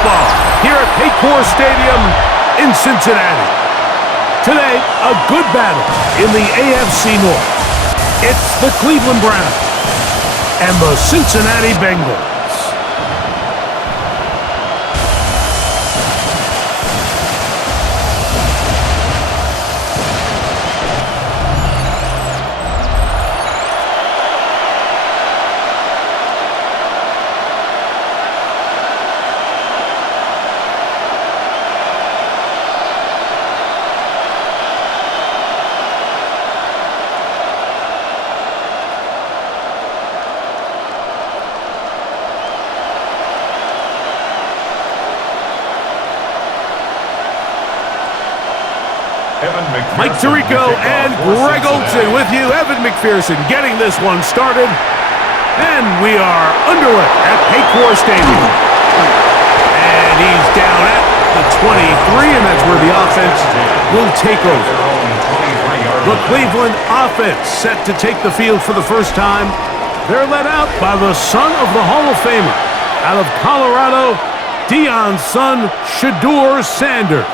football here at Paycor Stadium in Cincinnati. Today, a good battle in the AFC North. It's the Cleveland Browns and the Cincinnati Bengals. Mike Tirico and Greg Olsen with you. Evan McPherson getting this one started. And we are underway at Paycor Stadium. And he's down at the 23, and that's where the offense will take over. The Cleveland offense set to take the field for the first time. They're led out by the son of the Hall of Famer. Out of Colorado, Deion's son, Shedeur Sanders.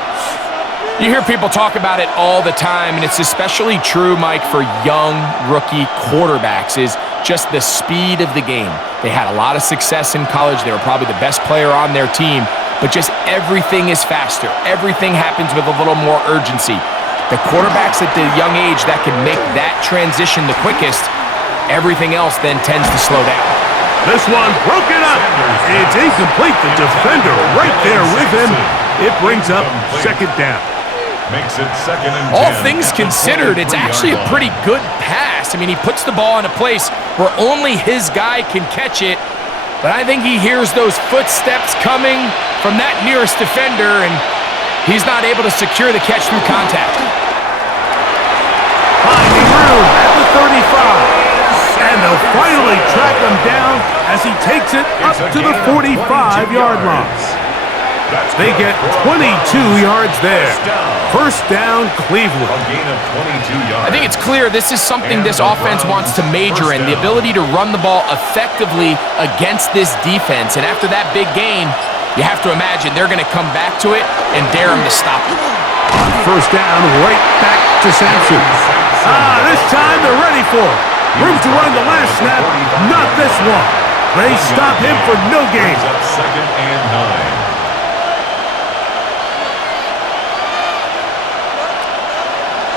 You hear people talk about it all the time, and it's especially true, Mike, for young rookie quarterbacks, is just the speed of the game. They had a lot of success in college. They were probably the best player on their team, but just everything is faster. Everything happens with a little more urgency. The quarterbacks at the young age that can make that transition the quickest, everything else then tends to slow down. This one broken up. It's incomplete. The defender right there with him. It brings up second down. Makes it second and 10. All things considered, it's actually a pretty good pass. I mean, he puts the ball in a place where only his guy can catch it, but I think he hears those footsteps coming from that nearest defender, and he's not able to secure the catch through contact. Finding room at the 35, and they'll finally track him down as he takes it up to the 45-yard line. They get 22 yards there. First down, Cleveland. A gain of 22 yards. I think it's clear this is something this offense wants to major in, the ability to run the ball effectively against this defense. And after that big gain, you have to imagine they're going to come back to it and dare him to stop it. On first down, right back to Sampson. This time they're ready for it. Room to run the last snap, not this one. They stop him for no gain. Second and 9.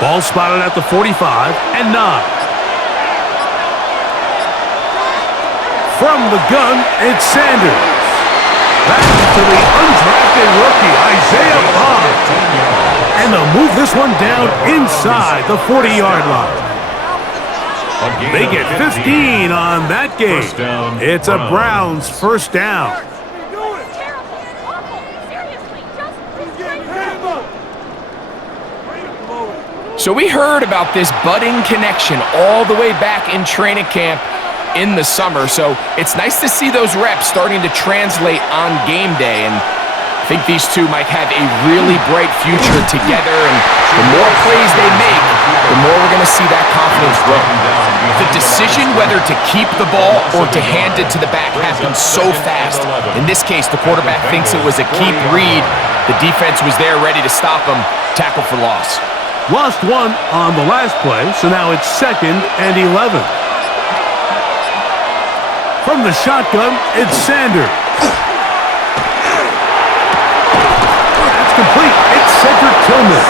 Ball spotted at the 45 and 9. From the gun, it's Sanders. Back to the undrafted rookie, Isaiah Bond. And they'll move this one down inside the 40-yard line. They get 15 on that game. It's a Browns first down. So we heard about this budding connection all the way back in training camp in the summer. So it's nice to see those reps starting to translate on game day. And I think these two might have a really bright future together. And the more plays they make, the more we're going to see that confidence grow. The decision whether to keep the ball or to hand it to the back happens so fast. In this case, the quarterback thinks it was a keep read. The defense was there ready to stop him. Tackle for loss. Lost one on the last play, so now it's second and 11. From the shotgun, it's Sanders. That's complete. It's Cedric Tillman.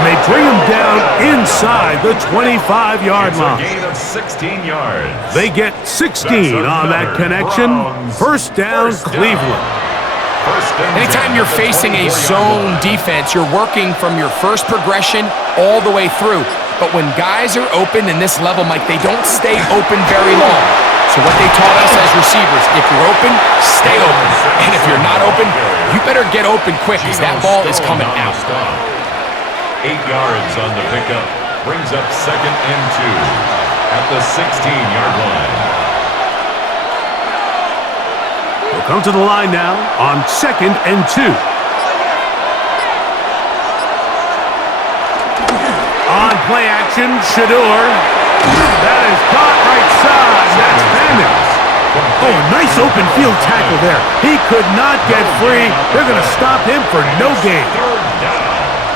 And they bring him down inside the 25-yard line. A gain of 16 yards. They get 16 on that connection. First down, Cleveland. Anytime you're facing a zone defense, you're working from your first progression all the way through. But when guys are open in this level, Mike, they don't stay open very long. So what they taught us as receivers, if you're open, stay open. And if you're not open, you better get open quick because that ball is coming out. 8 yards on the pickup. Brings up second and 2 at the 16-yard line. We'll come to the line now on second and 2. On play action, Shedeur. That is caught right side. That's Bengals. Oh, nice open field tackle there. He could not get free. They're going to stop him for no gain.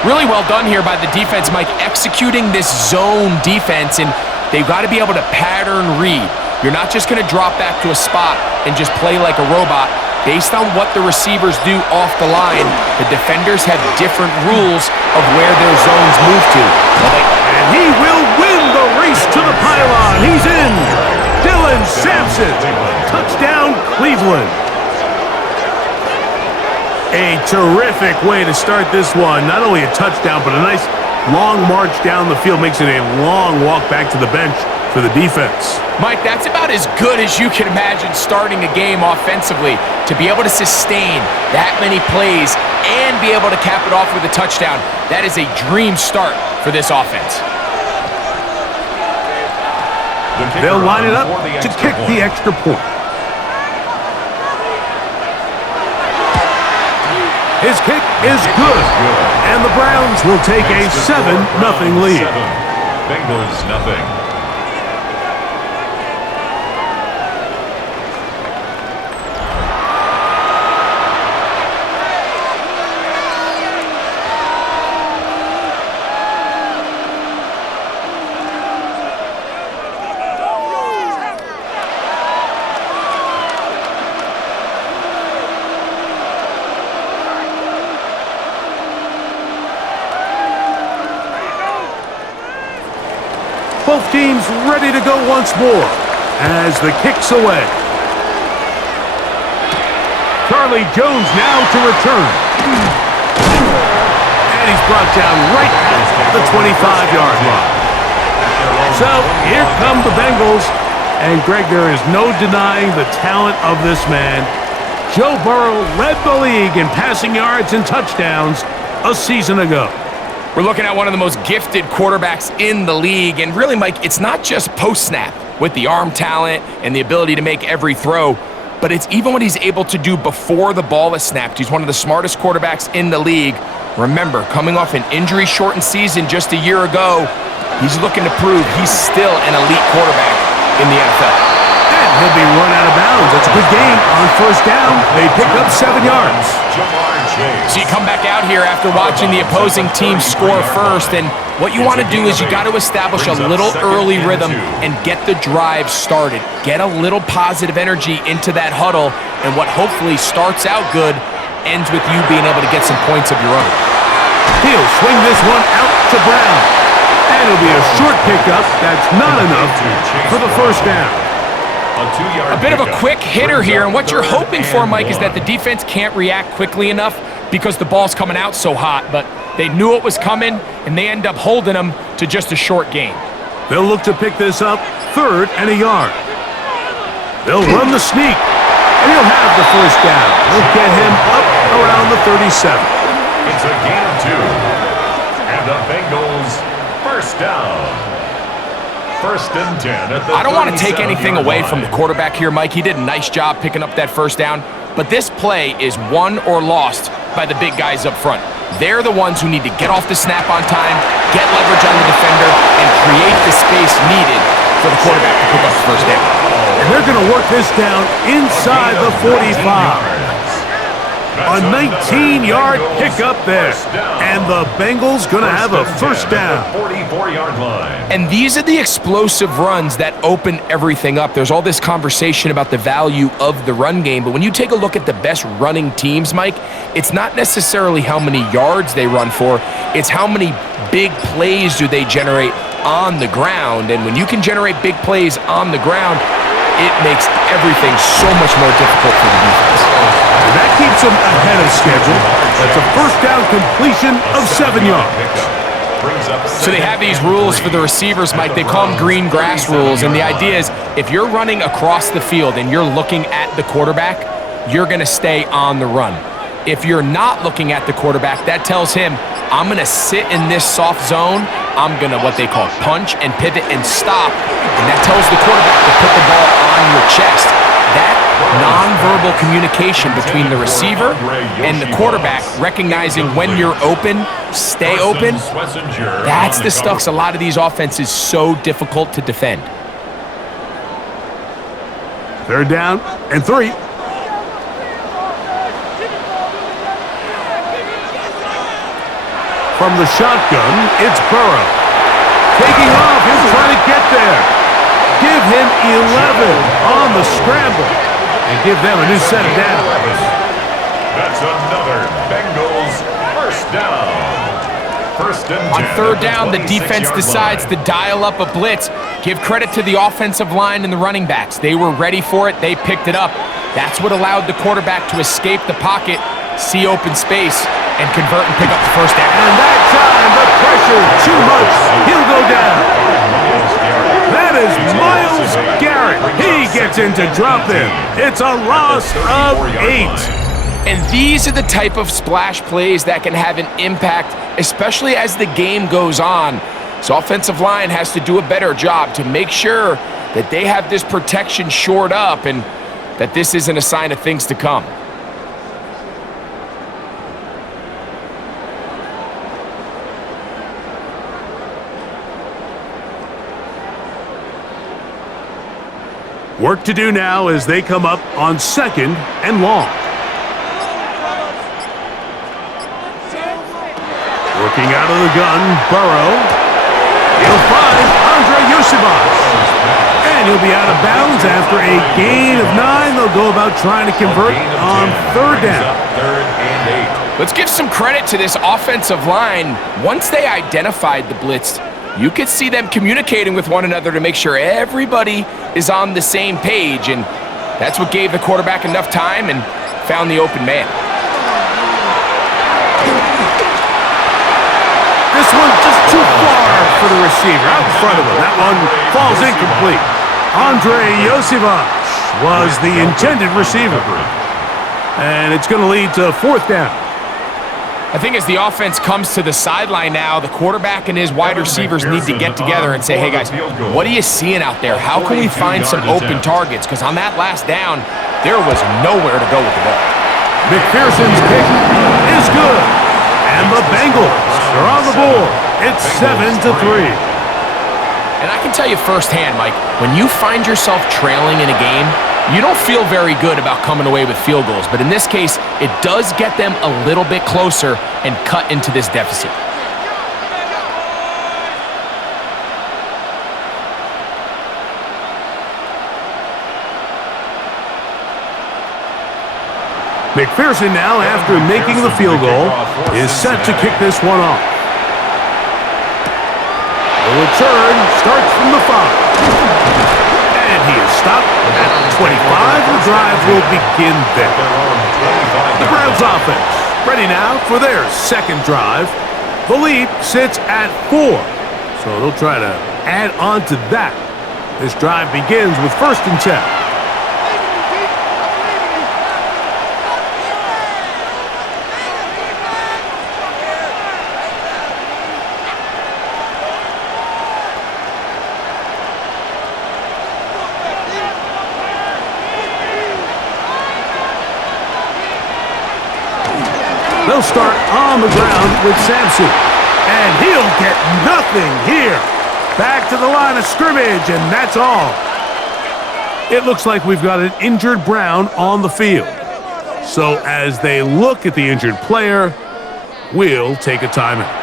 Really well done here by the defense, Mike, executing this zone defense, and they've got to be able to pattern read. You're not just going to drop back to a spot and just play like a robot. Based on what the receivers do off the line, the defenders have different rules of where their zones move to. And he will win the race to the pylon. He's in. Dylan Sampson. Touchdown, Cleveland. A terrific way to start this one. Not only a touchdown, but a nice long march down the field. Makes it a long walk back to the bench for the defense. Mike, that's about as good as you can imagine starting a game offensively. To be able to sustain that many plays and be able to cap it off with a touchdown, that is a dream start for this offense. They'll line it up to kick the extra point. His kick is good, and the Browns will take a 7-0 lead. Bengals nothing. Both teams ready to go once more as the kick's away. Charlie Jones now to return. And he's brought down right at the 25-yard line. So here come the Bengals. And Greg, there is no denying the talent of this man. Joe Burrow led the league in passing yards and touchdowns a season ago. We're looking at one of the most gifted quarterbacks in the league. And really, Mike, it's not just post-snap with the arm talent and the ability to make every throw, but it's even what he's able to do before the ball is snapped. He's one of the smartest quarterbacks in the league. Remember, coming off an injury-shortened season just a year ago, he's looking to prove he's still an elite quarterback in the NFL. And he'll be run out of bounds. That's a good game. On first down, they pick up 7 yards. So you come back out here after watching the opposing team score first, and what you want to do is you got to establish a little early rhythm and get the drive started. Get a little positive energy into that huddle, and what hopefully starts out good ends with you being able to get some points of your own. He'll swing this one out to Brown. And it'll be a short pickup. That's not enough for the first down. A bit of a quick hitter here, and what you're hoping for, Mike, is that the defense can't react quickly enough because the ball's coming out so hot, but they knew it was coming, and they end up holding them to just a short gain. They'll look to pick this up 3rd and a yard. They'll run the sneak, and he'll have the first down. They'll get him up around the 37. It's a gain of 2, and the Bengals first down. 1st and 10 at the I don't want to take anything away line. from the quarterback here, Mike. He did a nice job picking up that first down, but this play is won or lost by the big guys up front. They're the ones who need to get off the snap on time, get leverage on the defender, and create the space needed for the quarterback to pick up the first down. And they're going to work this down inside the 45. A 19-yard pickup there. And the Bengals going to have a first down. 44-yard line. And these are the explosive runs that open everything up. There's all this conversation about the value of the run game, but when you take a look at the best running teams, Mike, it's not necessarily how many yards they run for, it's how many big plays do they generate on the ground. And when you can generate big plays on the ground, it makes everything so much more difficult for the defense. And that keeps them ahead of schedule. That's a first down completion of 7 yards. So they have these rules for the receivers, Mike. They call them green grass rules. And the idea is if you're running across the field and you're looking at the quarterback, you're going to stay on the run. If you're not looking at the quarterback, that tells him, I'm going to sit in this soft zone. I'm going to what they call punch and pivot and stop. And that tells the quarterback to put the ball on your chest. That nonverbal communication between the receiver and the quarterback, recognizing when you're open, stay open, that's the stuff a lot of these offenses so difficult to defend. Third down and 3. From the shotgun, it's Burrow. Taking off, he's trying to get there. Give him 11 on the scramble and give them a new set of downs. That's another Bengals first down. First and 10 on third down, the 26 defense yard decides line. to dial up a blitz. Give credit to the offensive line and the running backs. They were ready for it. They picked it up. That's what allowed the quarterback to escape the pocket, see open space, and convert and pick up the first down. And that time, the pressure too much. He'll go down. That is Myles Garrett. He gets into drop in. It's a loss of 8. And these are the type of splash plays that can have an impact, especially as the game goes on. So offensive line has to do a better job to make sure that they have this protection shored up and that this isn't a sign of things to come. Work to do now as they come up on 2nd and long. Working out of the gun, Burrow. He'll find Andre Yosibas. And he'll be out of bounds after a gain of 9. They'll go about trying to convert on 3rd down. Third and 8. Let's give some credit to this offensive line. Once they identified the blitz, you could see them communicating with one another to make sure everybody is on the same page, and that's what gave the quarterback enough time and found the open man. This one's just too far for the receiver out in front of him. That one falls incomplete. Andre Yosibas was the intended receiver. And it's going to lead to 4th down. I think as the offense comes to the sideline now, the quarterback and his wide receivers need to get together and say, hey guys, what are you seeing out there? How can we find some open targets? Because on that last down, there was nowhere to go with the ball. McPherson's kick is good. And the Bengals are on the board. It's 7-3. And I can tell you firsthand, Mike, when you find yourself trailing in a game, you don't feel very good about coming away with field goals. But in this case, it does get them a little bit closer and cut into this deficit. McPherson now, after making the field goal, is set to kick this one off. The return starts from the 5. And he is stopped at the 25. The drive will begin there. The Browns offense ready now for their 2nd drive. The lead sits at 4. So they'll try to add on to that. This drive begins with 1st and 10. They'll start on the ground with Sampson. And he'll get nothing here. Back to the line of scrimmage, and that's all. It looks like we've got an injured Brown on the field. So as they look at the injured player, we'll take a timeout.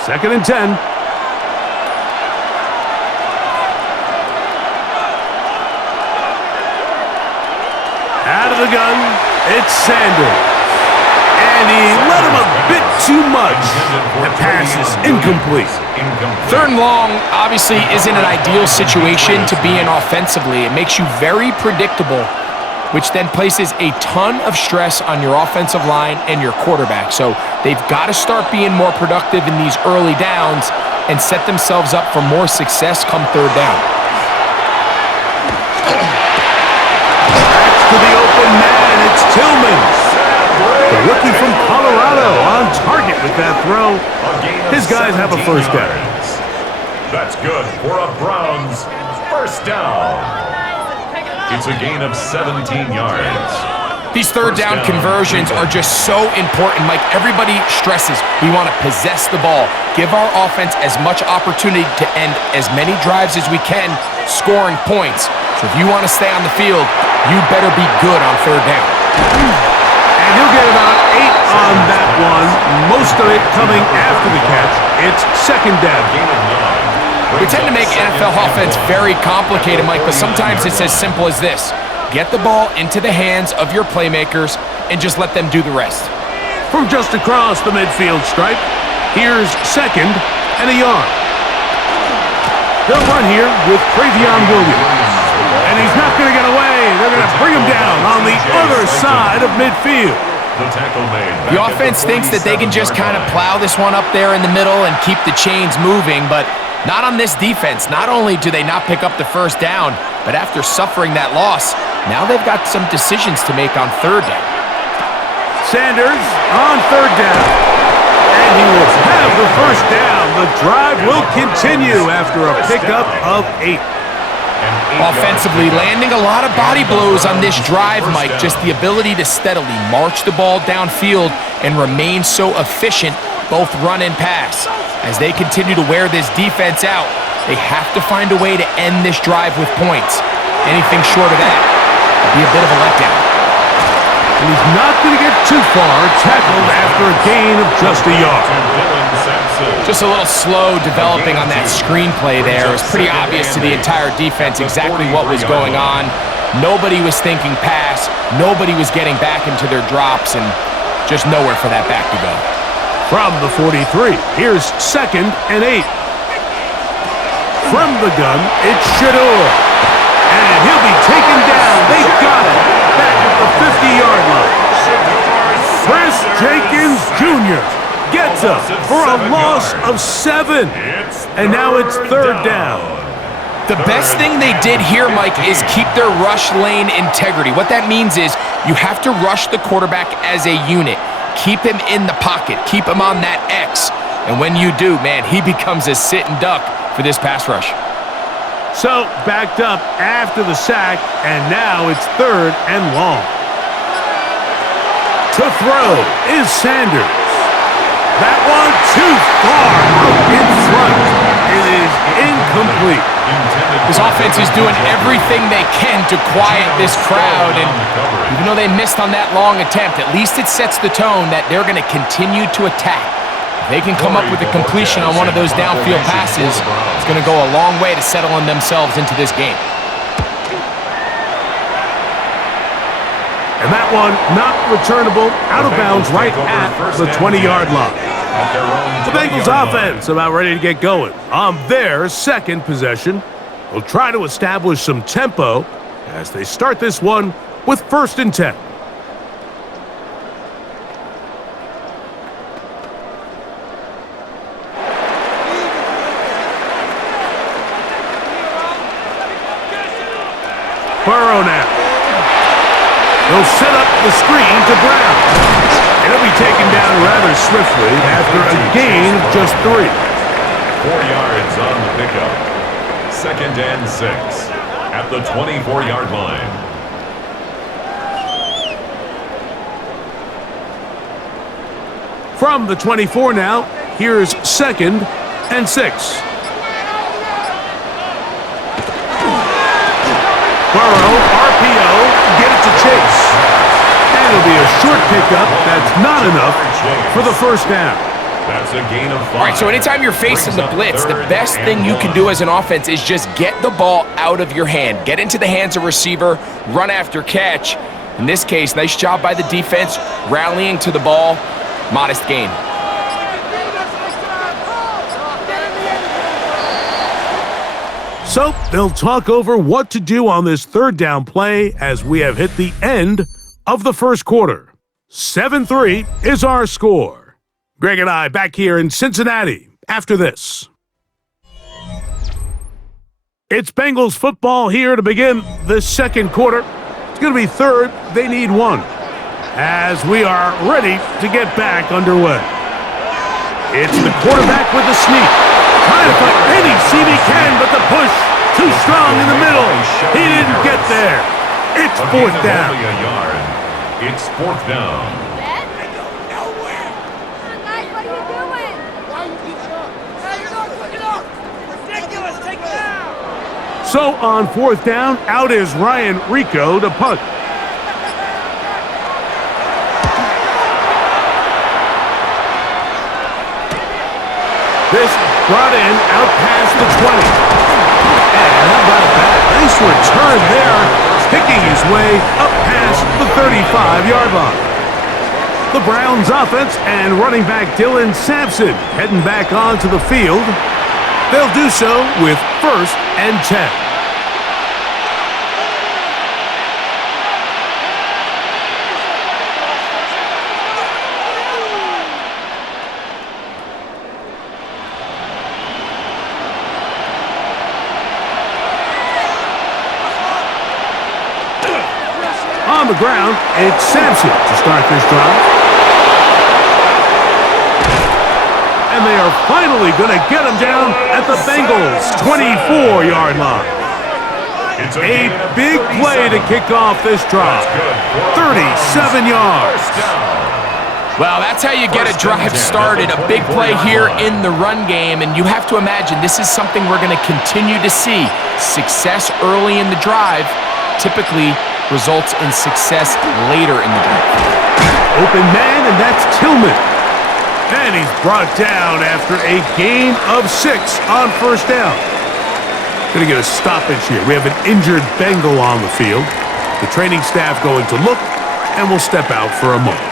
Second and 10. Out of the gun, it's Sanders. And he let him a bit too much. The pass is incomplete. 3rd and long obviously isn't an ideal situation to be in offensively. It makes you very predictable, which then places a ton of stress on your offensive line and your quarterback. So they've got to start being more productive in these early downs and set themselves up for more success come 3rd down. Back to the open man, it's Tillman. The rookie from Colorado on target with that throw. His guys have a 1st down. That's good for a Browns first down. It's a gain of 17 yards. These third down conversions are just so important, Mike. Everybody stresses we want to possess the ball, give our offense as much opportunity to end as many drives as we can, scoring points. So if you want to stay on the field, you better be good on third down. And he'll get about 8 on that one, most of it coming after the catch. It's second down. We tend to make NFL offense very complicated, Mike, but sometimes it's as simple as this. Get the ball into the hands of your playmakers and just let them do the rest. From just across the midfield stripe, here's second and a yard. They'll run here with Travion Williams. And he's not going to get away. They're going to bring him down on the other side of midfield. The offense thinks that they can just kind of plow this one up there in the middle and keep the chains moving, but not on this defense. Not only do they not pick up the first down, but after suffering that loss, now they've got some decisions to make on third down. Sanders on third down. And he will have the first down. The drive will continue after a pickup of 8. Offensively, landing a lot of body blows on this drive, Mike. Just the ability to steadily march the ball downfield and remain so efficient, both run and pass. As they continue to wear this defense out, they have to find a way to end this drive with points. Anything short of that would be a bit of a letdown. And he's not going to get too far, tackled after a gain of just a yard. Just a little slow developing on that screenplay there. It was pretty obvious to the entire defense exactly what was going on. Nobody was thinking pass. Nobody was getting back into their drops, and just nowhere for that back to go. From the 43, here's second and 8. From the gun, it's Shador. And he'll be taken down. They got it. Back at the 50-yard line. Chris Jenkins Jr. gets up for a loss of 7. And now it's third down. The best thing they did here, Mike, is keep their rush lane integrity. What that means is you have to rush the quarterback as a unit. Keep him in the pocket. Keep him on that X. And when you do, man, he becomes a sit and duck for this pass rush. So, backed up after the sack, and now it's third and long. To throw is Sanders. That one too far out in front. It is incomplete. This offense is doing everything they can to quiet this crowd, and even though they missed on that long attempt, at least it sets the tone that they're going to continue to attack. If they can come up with a completion on one of those downfield passes, it's going to go a long way to settling themselves into this game. And that one not returnable, out of bounds right at the 20-yard line. The Bengals offense about ready to get going on their second possession. They'll try to establish some tempo as they start this one with first and 10. Burrow now. They'll set up the screen to Brown. And he'll be taken down rather swiftly after a gain of just 3. 4 yards on the pickup. Second and 6 at the 24-yard line. From the 24 now, here's second and 6. Burrow, RPO, get it to Chase. And it'll be a short pickup. That's not enough for the first down. That's a gain of 5. All right, so anytime you're facing the blitz, the best thing you can do as an offense is just get the ball out of your hand. Get into the hands of receiver, run after catch. In this case, nice job by the defense, rallying to the ball. Modest gain. So they'll talk over what to do on this third down play as we have hit the end of the first quarter. 7-3 is our score. Greg and I back here in Cincinnati after this. It's Bengals football here to begin the second quarter. It's going to be third. They need 1 as we are ready to get back underway. It's the quarterback with the sneak. trying to fight, and he sees he can, but the push too strong in the middle. He didn't get there. It's fourth down. Only a yard. It's fourth down. So on fourth down, out is Ryan Rico to punt. This brought in out past the 20. And how about that? Nice return there, picking his way up past the 35-yard line. The Browns offense and running back Dylan Sampson heading back onto the field. They'll do so with 1st and 10. On the ground, it's Sampson to start this drive. And they are finally going to get him down at the Bengals' 24-yard line. A big play to kick off this drive. 37 yards. Well, that's how you get a drive started. A big play here in the run game, and you have to imagine this is something we're going to continue to see. Success early in the drive typically results in success later in the drive. Open man, and that's Tillman. And he's brought down after a gain of 6 on first down. Going to get a stoppage here. We have an injured Bengal on the field. The training staff going to look, and will step out for a moment.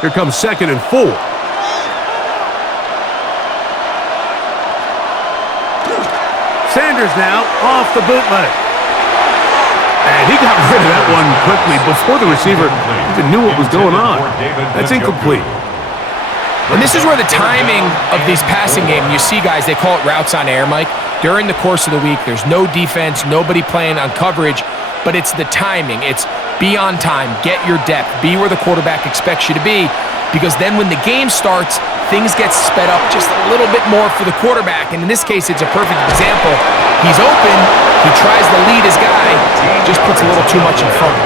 Here comes 2nd and 4. Sanders now off the bootleg. And he got rid of that one quickly before the receiver even knew what was going on. That's incomplete. And this is where the timing of these passing game, you see guys, they call it routes on air, Mike. During the course of the week, there's no defense, nobody playing on coverage, but it's the timing. It's be on time, get your depth, be where the quarterback expects you to be, because then when the game starts, things get sped up just a little bit more for the quarterback. And in this case, it's a perfect example. He's open, he tries to lead his guy, just puts a little too much in front.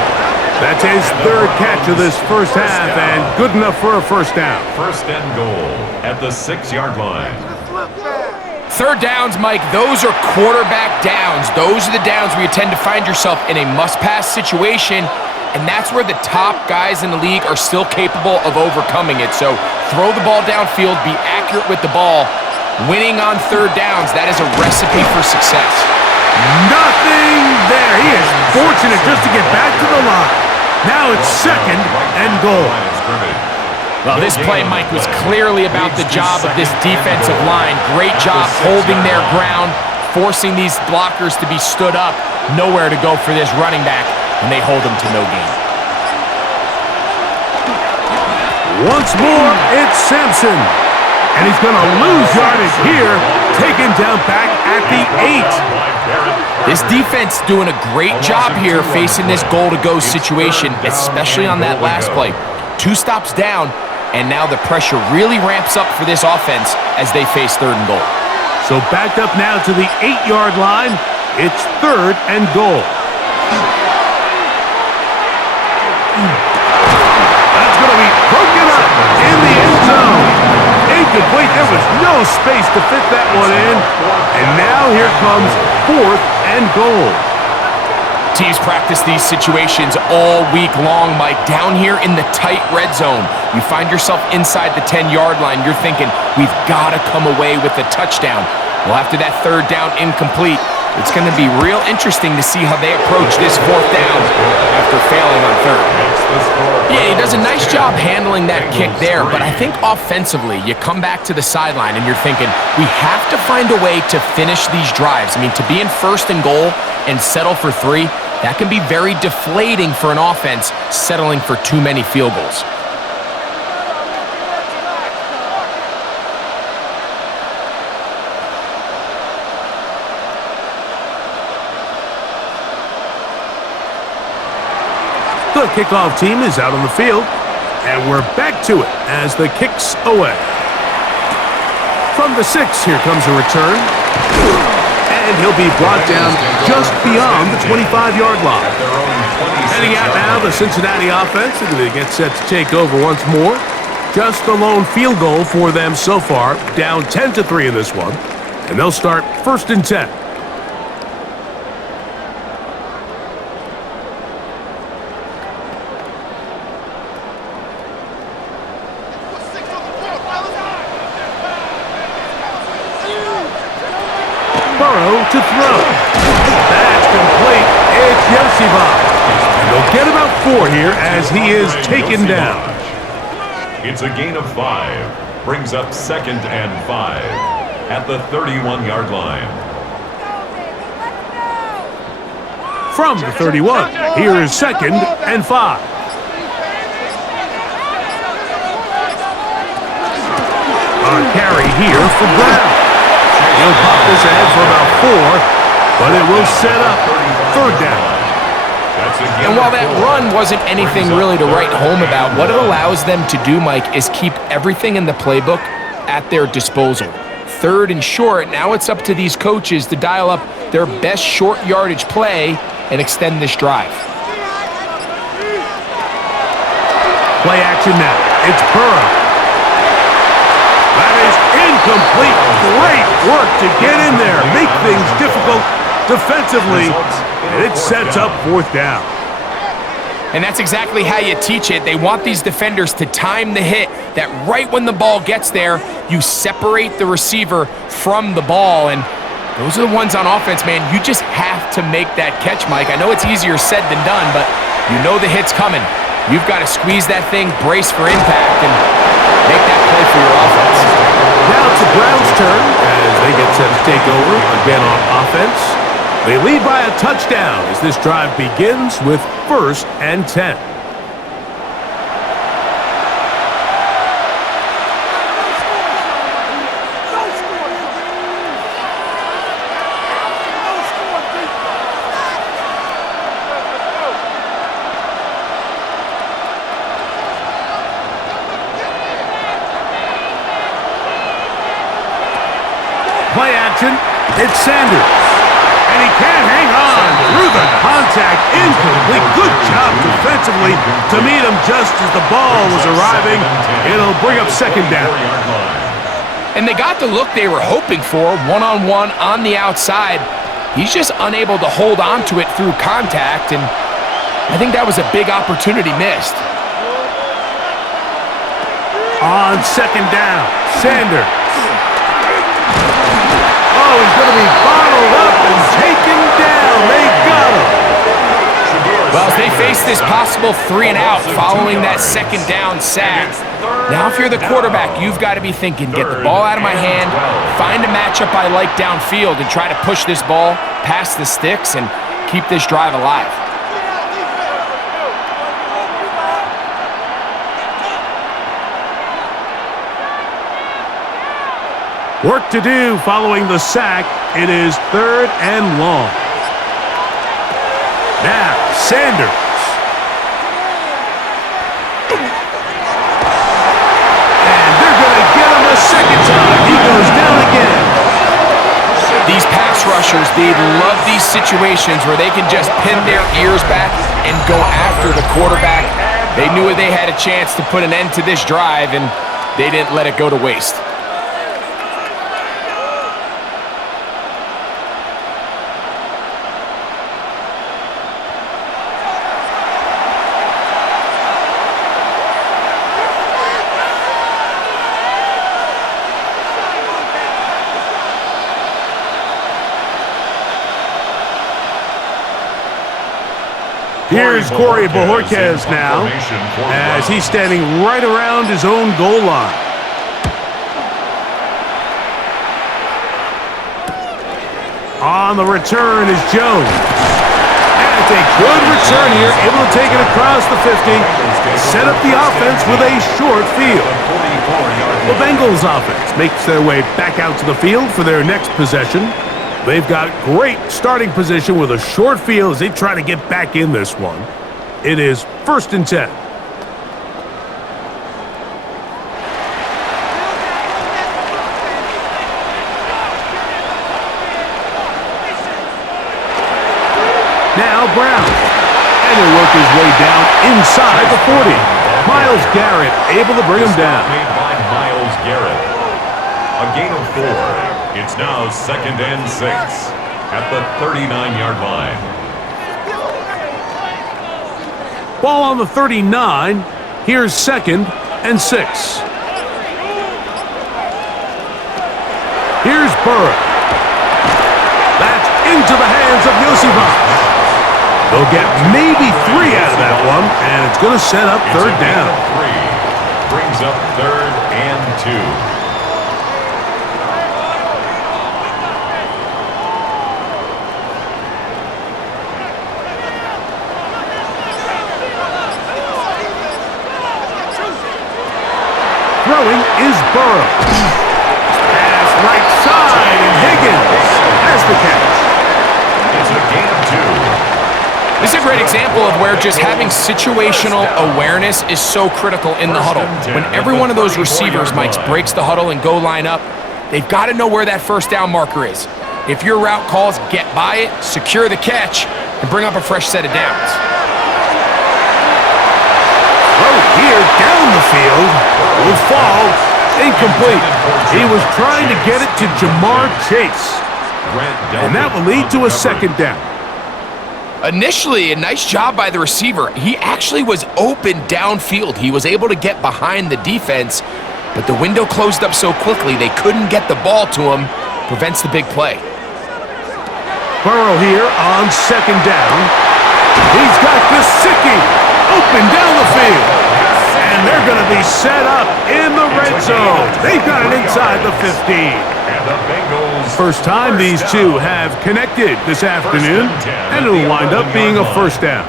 That's his 3rd catch of this first half, and good enough for a first down. 1st and goal at the 6-yard line. 3rd downs, Mike, those are quarterback downs. Those are the downs where you tend to find yourself in a must-pass situation, and that's where the top guys in the league are still capable of overcoming it. So throw the ball downfield, be accurate with the ball. Winning on 3rd downs, that is a recipe for success. Nothing there. He is fortunate just to get back to the line. Now it's 2nd and goal. Well, this play, Mike, was clearly about the job of this defensive line. Great job holding their ground, forcing these blockers to be stood up. Nowhere to go for this running back, and they hold him to no gain. Once more, it's Sampson. And he's going to lose yardage here, taken down back at the 8. This defense doing a great job here facing this goal-to-go situation, especially on that last play. 2 stops down, and now the pressure really ramps up for this offense as they face 3rd and goal. So backed up now to the 8-yard line. It's 3rd and goal. That's going to be broken up in the end zone. Incomplete. There was no space to fit that one in. And now here comes 4th and goal. Teams practice these situations all week long, Mike. Down here in the tight red zone, you find yourself inside the 10-yard line. You're thinking, we've got to come away with a touchdown. Well, after that 3rd down incomplete, it's going to be real interesting to see how they approach this 4th down after failing on 3rd. Yeah, he does a nice job handling that kick there, but I think offensively, you come back to the sideline and you're thinking, we have to find a way to finish these drives. I mean, to be in 1st and goal and settle for 3, that can be very deflating for an offense settling for too many field goals. The kickoff team is out on the field, and we're back to it as the kick's away. From the 6, here comes a return, and he'll be brought down just beyond the 25-yard line. Heading out now, the Cincinnati offense, and they get set to take over once more. Just the lone field goal for them so far, down 10-3 in this one, and they'll start 1st and 10. To throw. That's complete. It's Yosivov. And they'll get about 4 here as he is taken down. It's a gain of 5. Brings up 2nd and 5 at the 31-yard line. From the 31, here is 2nd and 5. A carry here for Brown. He'll pop this ahead for about 4, but it will set up 3rd down. And while that run wasn't anything really to write home about, what it allows them to do, Mike, is keep everything in the playbook at their disposal. 3rd and short, now it's up to these coaches to dial up their best short yardage play and extend this drive. Play action now. It's Burrow. That is incomplete. Great work to get in there. Make things difficult defensively. And it sets up 4th down. And that's exactly how you teach it. They want these defenders to time the hit, that right when the ball gets there, you separate the receiver from the ball. And those are the ones on offense, man. You just have to make that catch, Mike. I know it's easier said than done, but you know the hit's coming. You've got to squeeze that thing, brace for impact, and make that play for your offense. Now it's the Browns' turn as they get set to take over again on offense. They lead by a touchdown as this drive begins with 1st and 10. Play action, it's Sanders. And he can't hang on through the contact. Incomplete. Good job defensively to meet him just as the ball was arriving. It'll bring up 2nd down. And they got the look they were hoping for, one-on-one on the outside. He's just unable to hold on to it through contact, and I think that was a big opportunity missed. On 2nd down, Sanders. Oh, he's going to be bottled up and taken down. They got him. Well, as they face this possible 3 and out following that 2nd down sack, now if you're the quarterback, you've got to be thinking, get the ball out of my hand, find a matchup I like downfield, and try to push this ball past the sticks and keep this drive alive. Work to do following the sack. It is 3rd and long. Now, Sanders. And they're going to get him a 2nd time. He goes down again. These pass rushers, they love these situations where they can just pin their ears back and go after the quarterback. They knew they had a chance to put an end to this drive, and they didn't let it go to waste. Here's Corey Bojorquez now as he's standing right around his own goal line. On the return is Jones. And it's a good return here, able to take it across the 50, set up the offense with a short field. The Bengals offense makes their way back out to the field for their next possession. They've got great starting position with a short field as they try to get back in this one. It is 1st and 10. Now Brown. And he'll work his way down inside the 40. Myles Garrett able to bring him down. Made by Myles Garrett. A gain of 4. It's now 2nd and 6 at the 39-yard line. Ball on the 39. Here's 2nd and 6. Here's Burrow. That's into the hands of Yosifov. They'll get maybe 3 out of that one, and it's going to set up 3rd down. 3 brings up 3rd and 2. Throwing is Burrow. Pass right side, and Higgins has the catch. It's a gain of 2. This is a great example of where just having situational awareness is so critical in the huddle. When every one of those receivers, Mike, breaks the huddle and go line up, they've got to know where that 1st down marker is. If your route calls, get by it, secure the catch, and bring up a fresh set of downs. Throw here down the field will fall incomplete. He was trying to get it to Jamar Chase. And that will lead to a 2nd down. Initially, a nice job by the receiver. He actually was open downfield. He was able to get behind the defense, but the window closed up so quickly they couldn't get the ball to him. Prevents the big play. Burrow here on 2nd down. He's got Gesicki open down the field. And they're going to be set up in the red zone. They've got it inside the 15. And the Bengals. First time these two have connected this afternoon, and it'll wind up being a 1st down.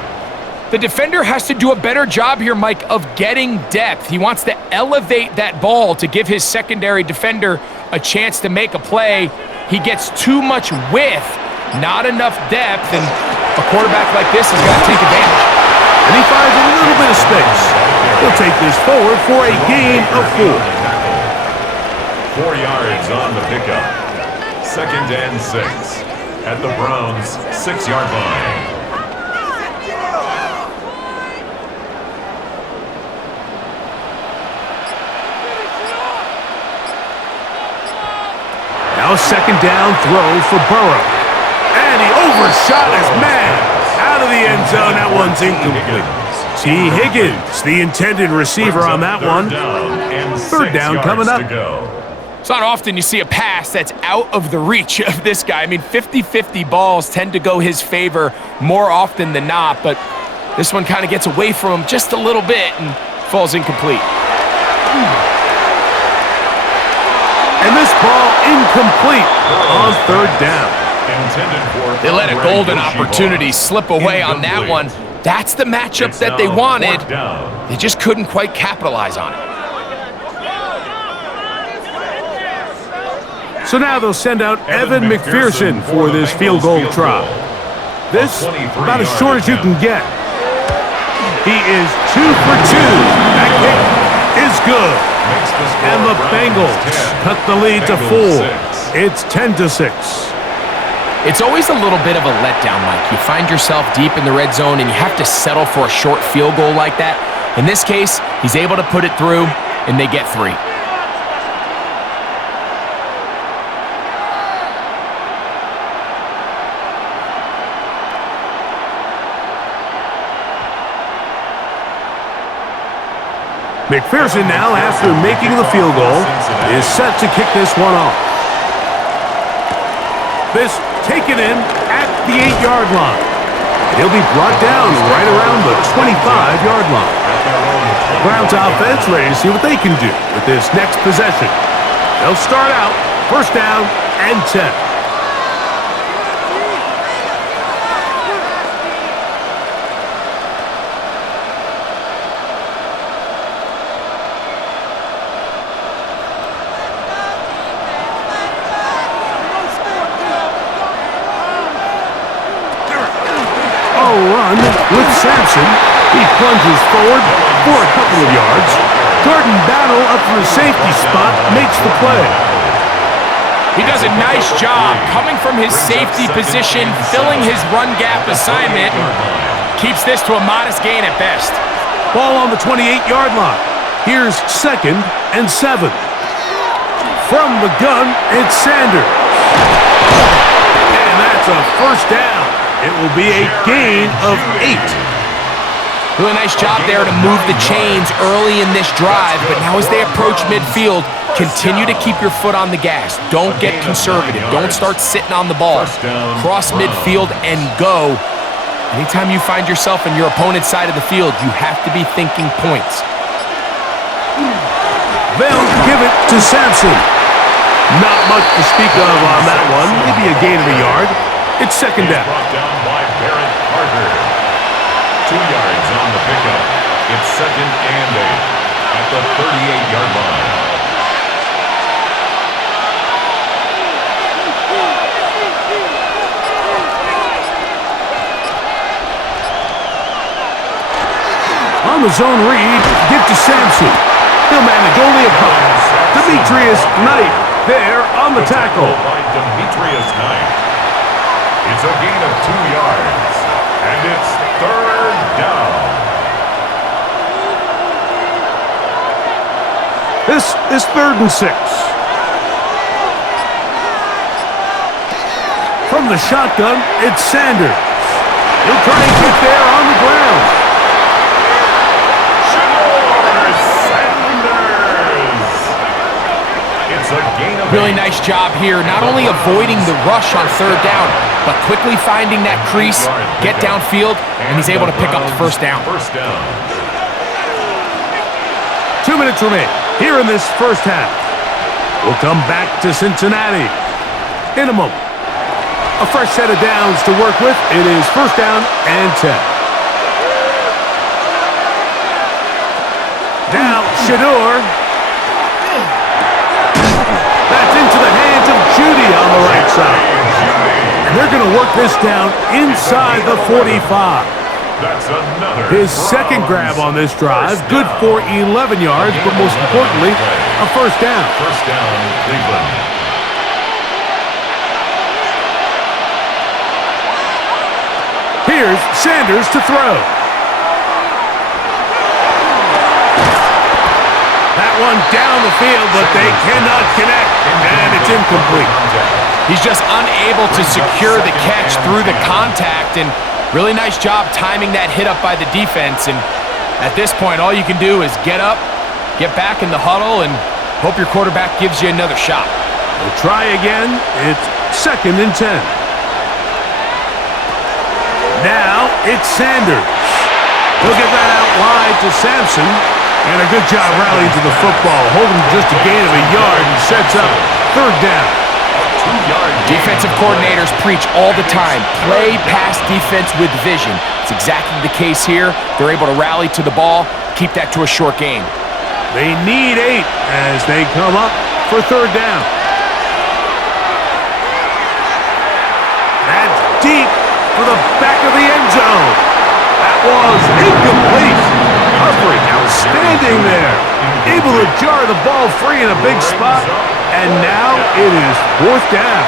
The defender has to do a better job here, Mike, of getting depth. He wants to elevate that ball to give his secondary defender a chance to make a play. He gets too much width, not enough depth, and a quarterback like this has got to take advantage. And he finds a little bit of space. He'll take this forward for a gain of 4. 4 yards on the pickup. 2nd and 6 at the Browns' 6-yard line. Now 2nd down throw for Burrow. And he overshot his man. Out of the end zone, that one's incomplete. T. Higgins, the intended receiver on that one. 3rd down coming up. It's not often you see a pass that's out of the reach of this guy. I mean, 50-50 balls tend to go his favor more often than not, but this one kind of gets away from him just a little bit and falls incomplete. And this ball incomplete on 3rd down. They let a golden opportunity slip away on that one. That's the matchup that they wanted. They just couldn't quite capitalize on it. So now they'll send out Evan McPherson for this field goal try. This, about as short as you can get. He is 2 for 2. That kick is good. And the Bengals cut the lead to 4. It's 10-6. It's always a little bit of a letdown, Mike. You find yourself deep in the red zone and you have to settle for a short field goal like that. In this case, he's able to put it through, and they get 3. McPherson now, after making the field goal, is set to kick this one off. This taken in at the 8-yard line. He'll be brought down right around the 25-yard line. Browns offense ready to see what they can do with this next possession. They'll start out 1st down and 10. Run with Sampson He plunges forward for a couple of yards. Jordan Battle up from the safety spot makes the play. He does a nice job coming from his safety position, filling his run gap assignment, and keeps this to a modest gain at best. Ball on the 28-yard line. Here's 2nd and 7. From the gun, it's Sanders. And that's a first down. It will be a gain of 8. Really nice job there to move the chains early in this drive, but now as they approach midfield, continue to keep your foot on the gas. Don't get conservative. Don't start sitting on the ball. Cross midfield and go. Anytime you find yourself on your opponent's side of the field, you have to be thinking points. They'll give it to Sampson. Not much to speak of on that one. Maybe a gain of a yard. It's 2nd down. Brought down by Barrett Carter. 2 yards on the pickup. It's 2nd and 8 at the 38-yard line. On the zone read, give to Sampson. He'll manage only a punt. Demetrius Knight there on the tackle. By Demetrius Knight. It's a gain of 2 yards, and it's 3rd down. This is 3rd and 6. From the shotgun, it's Sanders. He'll try and get there on the ground. Really nice job here, not only avoiding the rush on 3rd down, but quickly finding that crease, get downfield, and he's able to pick up the first down. 2 minutes remaining here in this first half. We'll come back to Cincinnati in a moment. A fresh set of downs to work with. It is 1st down and 10. Now, Shador. That's into the hands of Judy on the right side. And they're going to work this down inside the 45. His 2nd grab on this drive, good for 11 yards, but most importantly, a first down. First down, Cleveland. Here's Sanders to throw. That one down the field, but they cannot connect, and it's incomplete. He's just unable to secure the catch through the contact, and really nice job timing that hit up by the defense. And at this point, all you can do is get up, get back in the huddle, and hope your quarterback gives you another shot. We'll try again. It's 2nd and 10. Now it's Sanders. He'll get that out wide to Sampson. And a good job rallying to the football, holding just a gain of a yard and sets up 3rd down. Defensive coordinators preach all the time, play pass defense with vision. It's exactly the case here. They're able to rally to the ball, keep that to a short gain. They need 8 as they come up for 3rd down. That's deep for the back of the end zone. That was incomplete. Coverage outstanding there. Able to jar the ball free in a big spot. And now it is 4th down.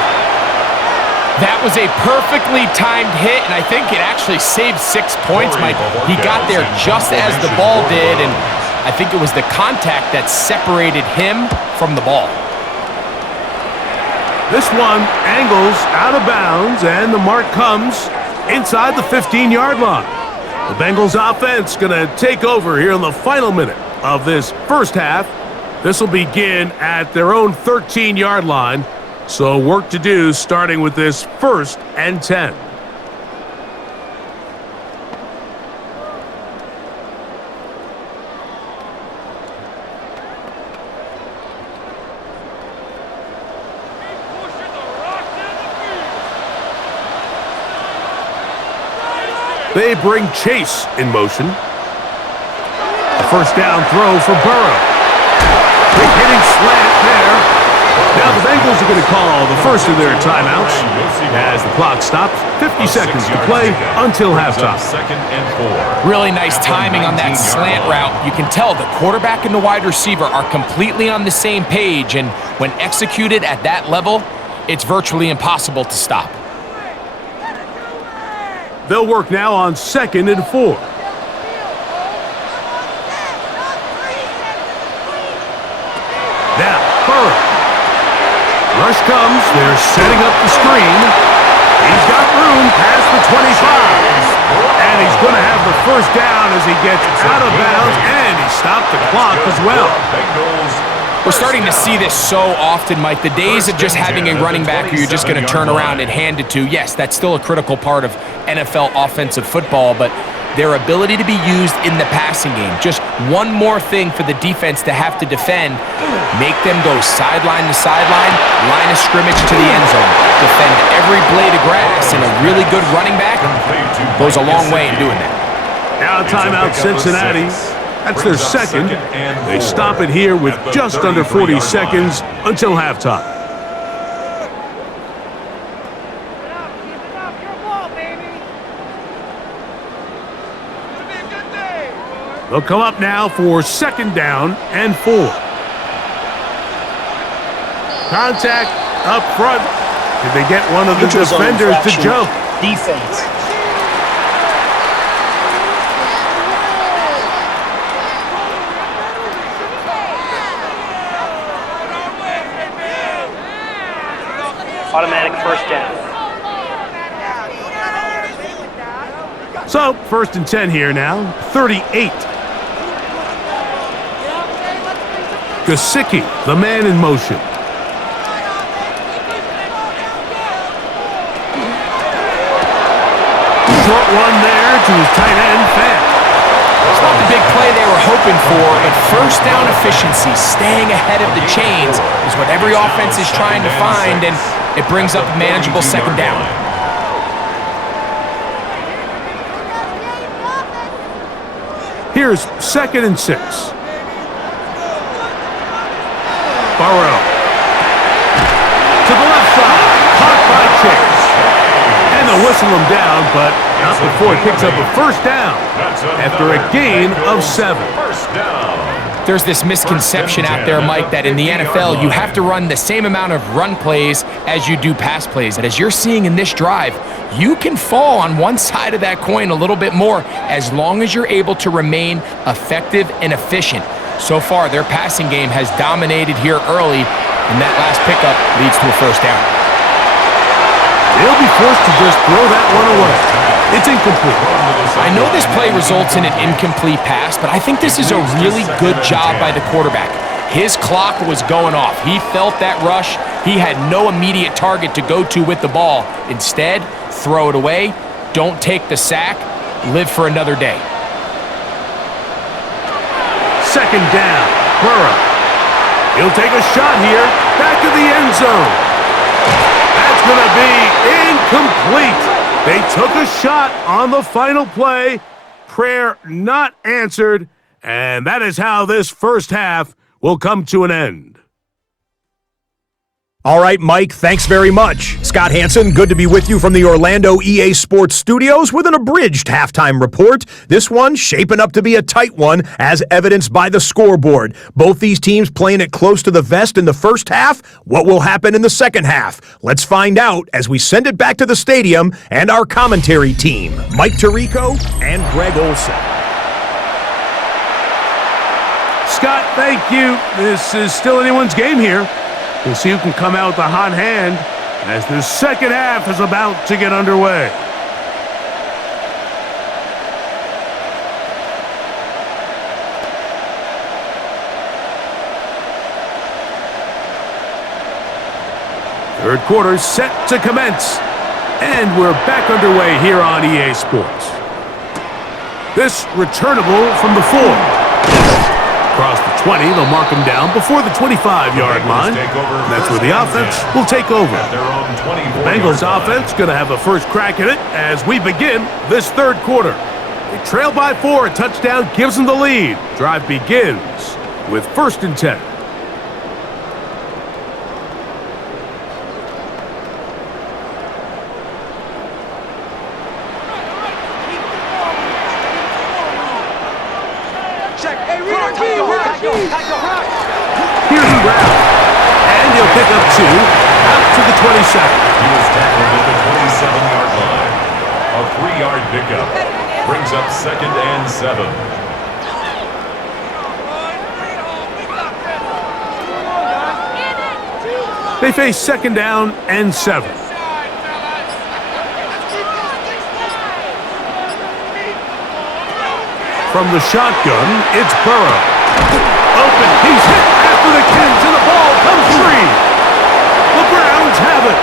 That was a perfectly timed hit, and I think it actually saved 6 points, Mike. He got there just as the ball did, and I think it was the contact that separated him from the ball. This one angles out of bounds, and the mark comes inside the 15-yard line. The Bengals offense going to take over here in the final minute of this first half. This will begin at their own 13-yard line. So work to do starting with this 1st and 10. They bring Chase in motion. A first down throw for Burrow. Big hitting slant there. Now the Bengals are going to call the first of their timeouts as the clock stops. 50 seconds to play until halftime. Second and 4. Really nice timing on that slant route. You can tell the quarterback and the wide receiver are completely on the same page, and when executed at that level, it's virtually impossible to stop. They'll work now on 2nd and 4. Now, Burrow. Rush comes. They're setting up the screen. He's got room past the 25. And he's going to have the first down as he gets out of bounds, and he stopped the clock as well. We're starting to see this so often, Mike. The days of just having a running back who you're just going to turn around and hand it to, yes, that's still a critical part of NFL offensive football, but their ability to be used in the passing game, just one more thing for the defense to have to defend, make them go sideline to sideline, line of scrimmage to the end zone, defend every blade of grass, and a really good running back goes a long way in doing that. Now timeout Cincinnati. That's their second. They stop it here with just under 40 seconds until halftime. They'll come up now for 2nd down and 4. Contact up front. Did they get one of the defenders to jump? Defense. Automatic first down. So, 1st and 10 here now. 38. Gesicki, the man in motion. Short one there to his tight end, Fant. It's not the big play they were hoping for, but first down efficiency, staying ahead of the chains, is what every offense is trying to find, and it brings up a manageable 2nd down. Here's 2nd and 6. Burrow. To the left side. Caught by Chase. And they'll whistle him down, but not before he picks up a first down after a gain of 7. There's this misconception out there, Mike, that in the NFL you have to run the same amount of run plays as you do pass plays. And as you're seeing in this drive, you can fall on one side of that coin a little bit more as long as you're able to remain effective and efficient. So far, their passing game has dominated here early, and that last pickup leads to a first down. They'll be forced to just throw that one away. It's incomplete. I know this play results in an incomplete pass, but I think this is a really good job by the quarterback. His clock was going off. He felt that rush. He had no immediate target to go to with the ball. Instead, throw it away. Don't take the sack. Live for another day. 2nd down. Burrow. He'll take a shot here. Back of the end zone. That's going to be incomplete. They took a shot on the final play. Prayer not answered. And that is how this first half will come to an end. All right, Mike, thanks very much. Scott Hansen, good to be with you from the Orlando EA Sports Studios with an abridged halftime report. This one shaping up to be a tight one, as evidenced by the scoreboard. Both these teams playing it close to the vest in the first half. What will happen in the second half? Let's find out as we send it back to the stadium and our commentary team, Mike Tirico and Greg Olson. Scott, thank you. This is still anyone's game here. We'll see who can come out with a hot hand as the second half is about to get underway. Third quarter set to commence. And we're back underway here on EA Sports. This returnable from the 4. Across the 20, they'll mark him down before the 25-yard line. That's where the offense will take over. The Bengals offense going to have a first crack at it as we begin this third quarter. They trail by 4. A touchdown gives them the lead. Drive begins with 1st and 10. Here's Brown. And he'll pick up 2 out to the 27. He was tackled at the 27-yard line. A 3-yard pickup brings up 2nd and 7. They face 2nd down and 7. From the shotgun, it's Burrow. Open, he's hit after the 10s, and the ball comes free. The Browns have it.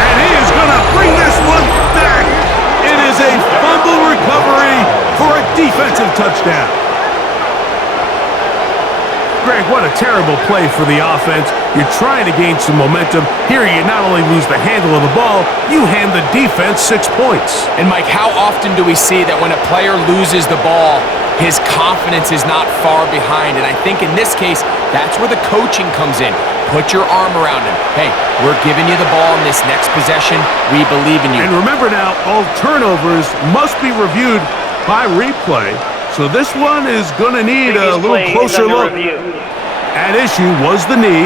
And he is going to bring this one back. It is a fumble recovery for a defensive touchdown. Greg, what a terrible play for the offense. You're trying to gain some momentum. Here you not only lose the handle of the ball, you hand the defense 6 points. And Mike, how often do we see that when a player loses the ball, his confidence is not far behind? And I think in this case, that's where the coaching comes in. Put your arm around him. Hey, we're giving you the ball in this next possession. We believe in you. And remember now, all turnovers must be reviewed by replay. So this one is going to need a little closer look. At issue was the knee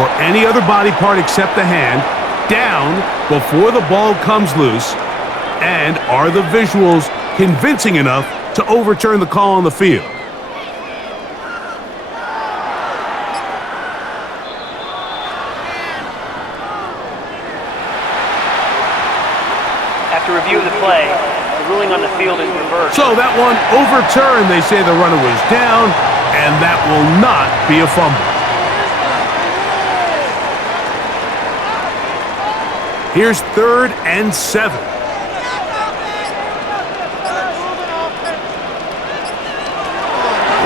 or any other body part except the hand down before the ball comes loose. And are the visuals convincing enough to overturn the call on the field? After review of the play, the ruling on the field is reversed. So that one overturned. They say the runner was down, and that will not be a fumble. Here's 3rd and 7.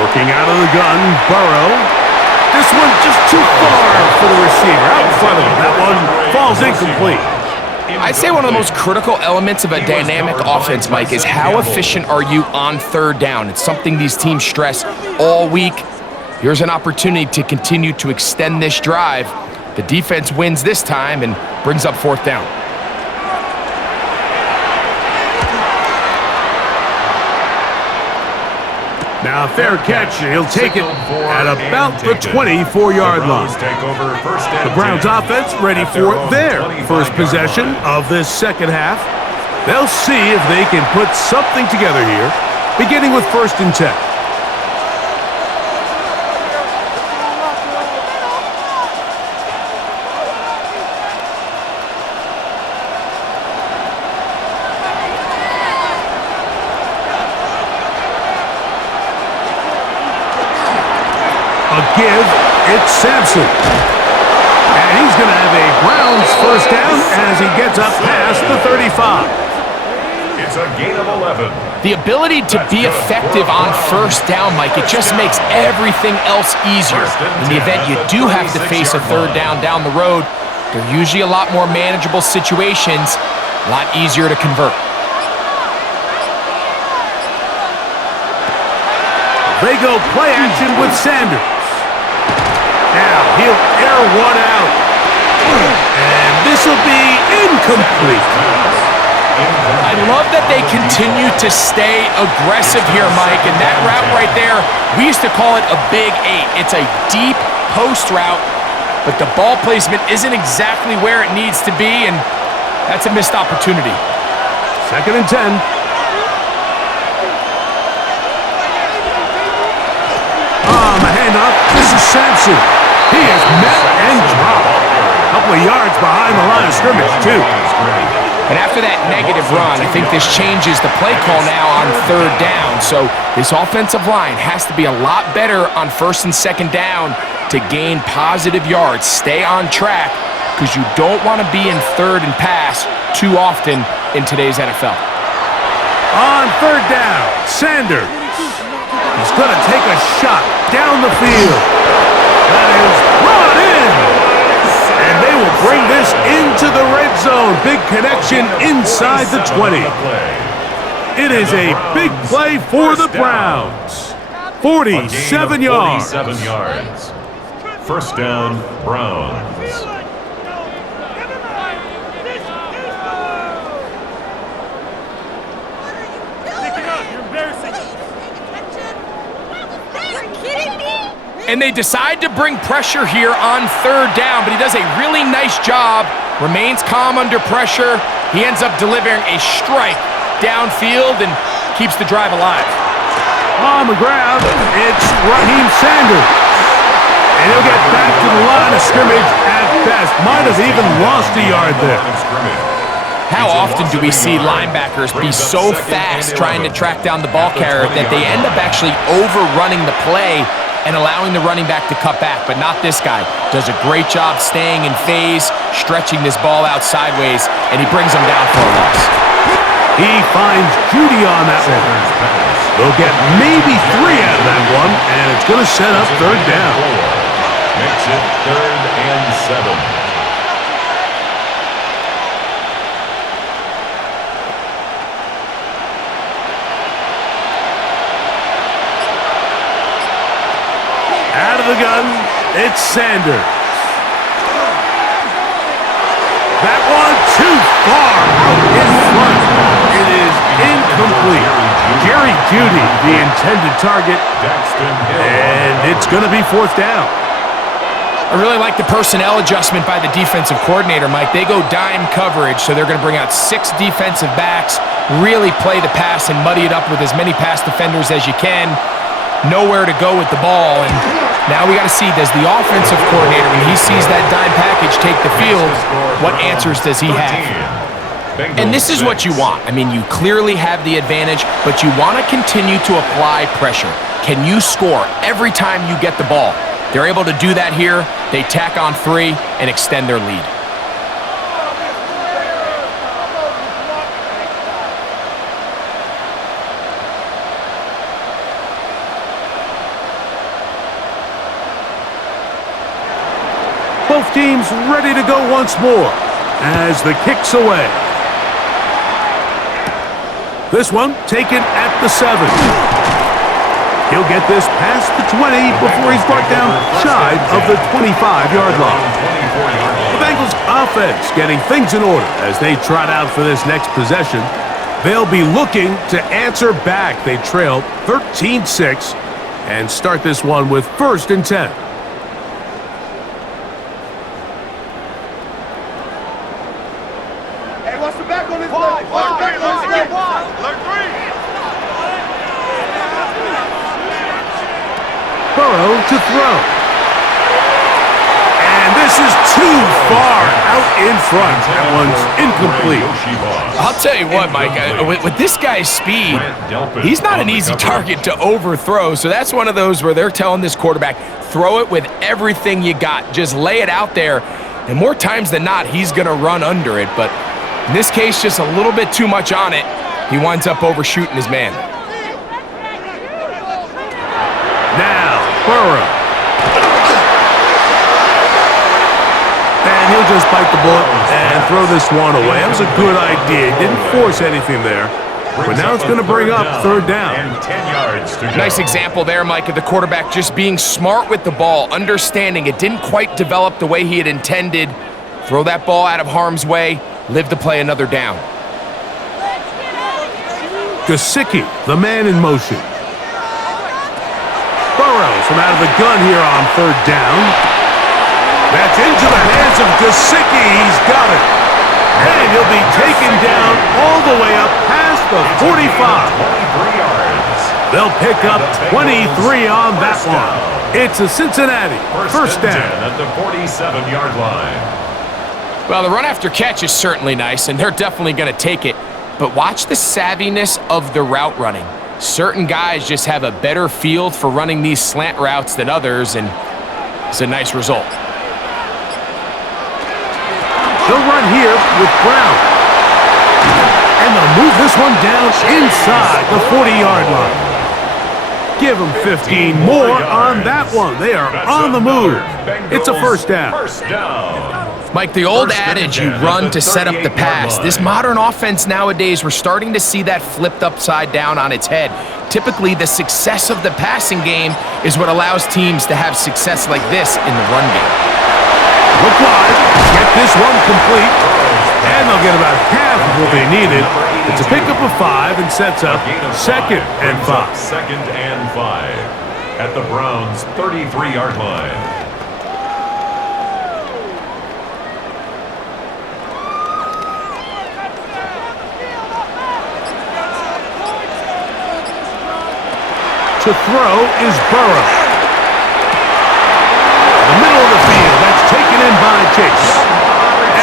Working out of the gun, Burrow. This one just too far for the receiver. Out in front of him. That one falls incomplete. I'd say one of the most critical elements of a dynamic offense, Mike, is how efficient are you on 3rd down. It's something these teams stress all week. Here's an opportunity to continue to extend this drive. The defense wins this time and brings up 4th down. Now fair catch, and he'll take it at about the 24-yard line. The Browns offense ready for their first possession of this second half. They'll see if they can put something together here, beginning with 1st and 10. A give, it's Sampson. And he's going to have a Browns first down as he gets up past the 35. It's a gain of 11. The ability to be effective on 1st down, Mike, it just makes everything else easier. In the event you do have to face a 3rd down the road, they're usually a lot more manageable situations, a lot easier to convert. They go play action with Sanders. Now he'll air one out. And this will be incomplete. I love that they continue to stay aggressive here, Mike, and that route right there, we used to call it a big 8. It's a deep post route, but the ball placement isn't exactly where it needs to be, and that's a missed opportunity. 2nd and 10. On the handoff, this is Sampson. He is met and dropped. A couple of yards behind the line of scrimmage, too. And after that negative run, I think this changes the play call now on 3rd down. So this offensive line has to be a lot better on 1st and 2nd down to gain positive yards. Stay on track because you don't want to be in 3rd and pass too often in today's NFL. On 3rd down, Sanders. He's going to take a shot down the field. That is brought in. And they will bring this into the red zone. Big connection inside the 20. It is a big play for the Browns. 47 yards. 47 yards. 1st down, Browns. You're kidding me? And they decide to bring pressure here on third down, but he does a really nice job, remains calm under pressure. He ends up delivering a strike downfield and keeps the drive alive. On the grab, it's Raheem Sanders. And he'll get back to the line of scrimmage at best. Might have even lost a yard there. How often do we see linebackers be so fast trying to track down the ball carrier that they end up actually overrunning the play and allowing the running back to cut back? But not this guy. Does a great job staying in phase, stretching this ball out sideways, and he brings him down for a loss. He finds Judy on that one. They'll get maybe 3 out of that one, and it's going to set up third down. Makes it 3rd and 7. Out of the gun, it's Sanders. That one too far out in front. It is incomplete. Jerry Jeudy, the intended target, and it's going to be 4th down. I really like the personnel adjustment by the defensive coordinator, Mike. They go dime coverage, so they're going to bring out 6 defensive backs, really play the pass and muddy it up with as many pass defenders as you can. Nowhere to go with the ball, and now we got to see, does the offensive coordinator, when he sees that dime package take the field, what answers does he have? And this is what you want. I mean, you clearly have the advantage, but you want to continue to apply pressure. Can you score every time you get the ball? They're able to do that here. They tack on 3 and extend their lead. Both teams ready to go once more as the kick's away. This one taken at the 7. He'll get this past the 20 before he's brought down shy of the 25-yard line. The Bengals offense getting things in order as they trot out for this next possession. They'll be looking to answer back. They trail 13-6 and start this one with 1st and 10. Burrow to throw. And this is too far out in front. That one's incomplete. I'll tell you what, Mike, with this guy's speed, he's not an easy target to overthrow. So that's one of those where they're telling this quarterback, throw it with everything you got. Just lay it out there. And more times than not, he's going to run under it. But in this case, just a little bit too much on it. He winds up overshooting his man. Now, Burrow. And he'll just bite the bullet and throw this one away. That was a good idea. Didn't force anything there. But now it's going to bring up 3rd down. Nice example there, Mike, of the quarterback just being smart with the ball, understanding it didn't quite develop the way he had intended. Throw that ball out of harm's way, live to play another down. Gesicki, the man in motion. Burrow from out of the gun here on 3rd down. That's into the hands of Gesicki. He's got it. And he'll be taken down all the way up past the 45. They'll pick up 23 on that one. It's a Cincinnati 1st down at the 47-yard line. Well, the run after catch is certainly nice, and they're definitely going to take it. But watch the savviness of the route running. Certain guys just have a better feel for running these slant routes than others, and it's a nice result. They'll run here with Brown. And they'll move this one down inside the 40-yard line. Give them 15 more on that one. They are on the move. It's a 1st down. Mike, the old adage, you run to set up the pass. This modern offense nowadays, we're starting to see that flipped upside down on its head. Typically, the success of the passing game is what allows teams to have success like this in the run game. Look wide, get this one complete, and they'll get about half of what they needed. It's a pickup of 5 and sets up 2nd and 5. 2nd and 5. at the Browns' 33-yard line. To throw is Burrow. The middle of the field, that's taken in by Chase.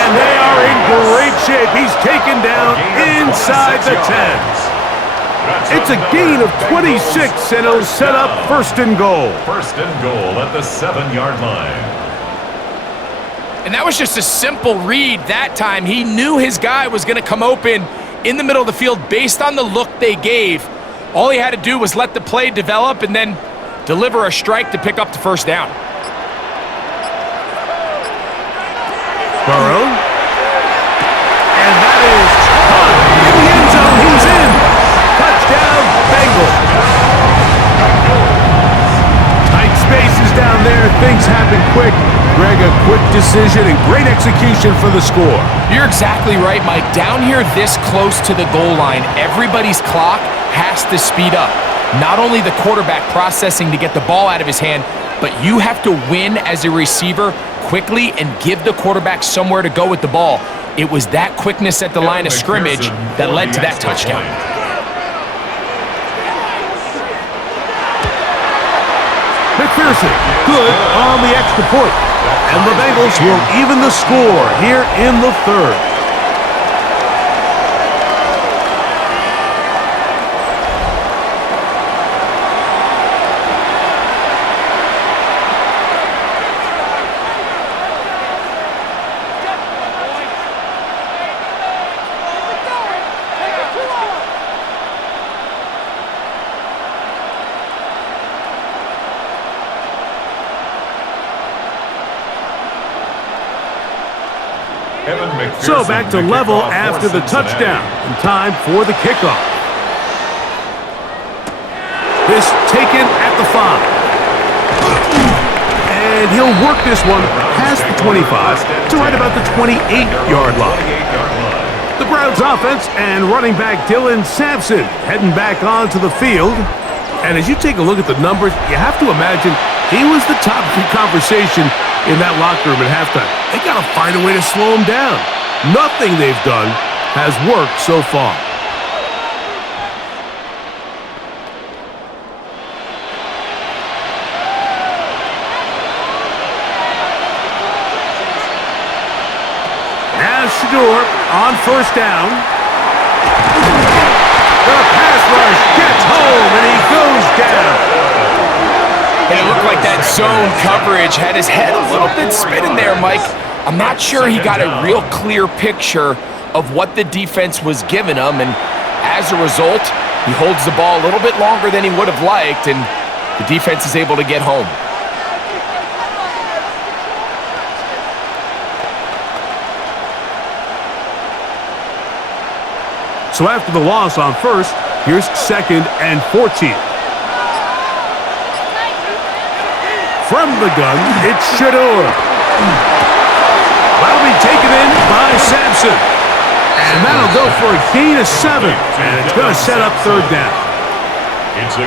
And they are in great shape. He's taken down inside the 10. It's a gain of 26, and it'll set up first and goal. First and goal at the 7-yard line. And that was just a simple read that time. He knew his guy was going to come open in the middle of the field based on the look they gave. All he had to do was let the play develop and then deliver a strike to pick up the first down. Burrow. And that is caught in the end zone. He's in. Touchdown, Bengals. Tight spaces down there. Things happen quick. Greg, a quick decision and great execution for the score. You're exactly right, Mike. Down here this close to the goal line, everybody's clock has to speed up. Not only the quarterback processing to get the ball out of his hand, but you have to win as a receiver quickly and give the quarterback somewhere to go with the ball. It was that quickness at the line of scrimmage that led to that touchdown. McPherson, good on the extra point. And the Bengals will even the score here in the third. So back to level after the touchdown, and time for the kickoff. This taken at the 5. And he'll work this one past the 25 to right about the 28-yard line. The Browns offense and running back Dylan Sampson heading back onto the field. And as you take a look at the numbers, you have to imagine he was the top conversation in that locker room at halftime. They got to find a way to slow him down. Nothing they've done has worked so far. Now Shador on first down. The pass rush gets home and he goes down. And it looked like that zone coverage had his head a little bit spinning there, Mike. I'm not sure he got a real clear picture of what the defense was giving him, and as a result, he holds the ball a little bit longer than he would have liked, and the defense is able to get home. So after the loss on first, here's 2nd and 14. From the gun, it's Shador. That'll be taken in by Sampson. And that'll go for a gain of 7. And it's going to set up third down.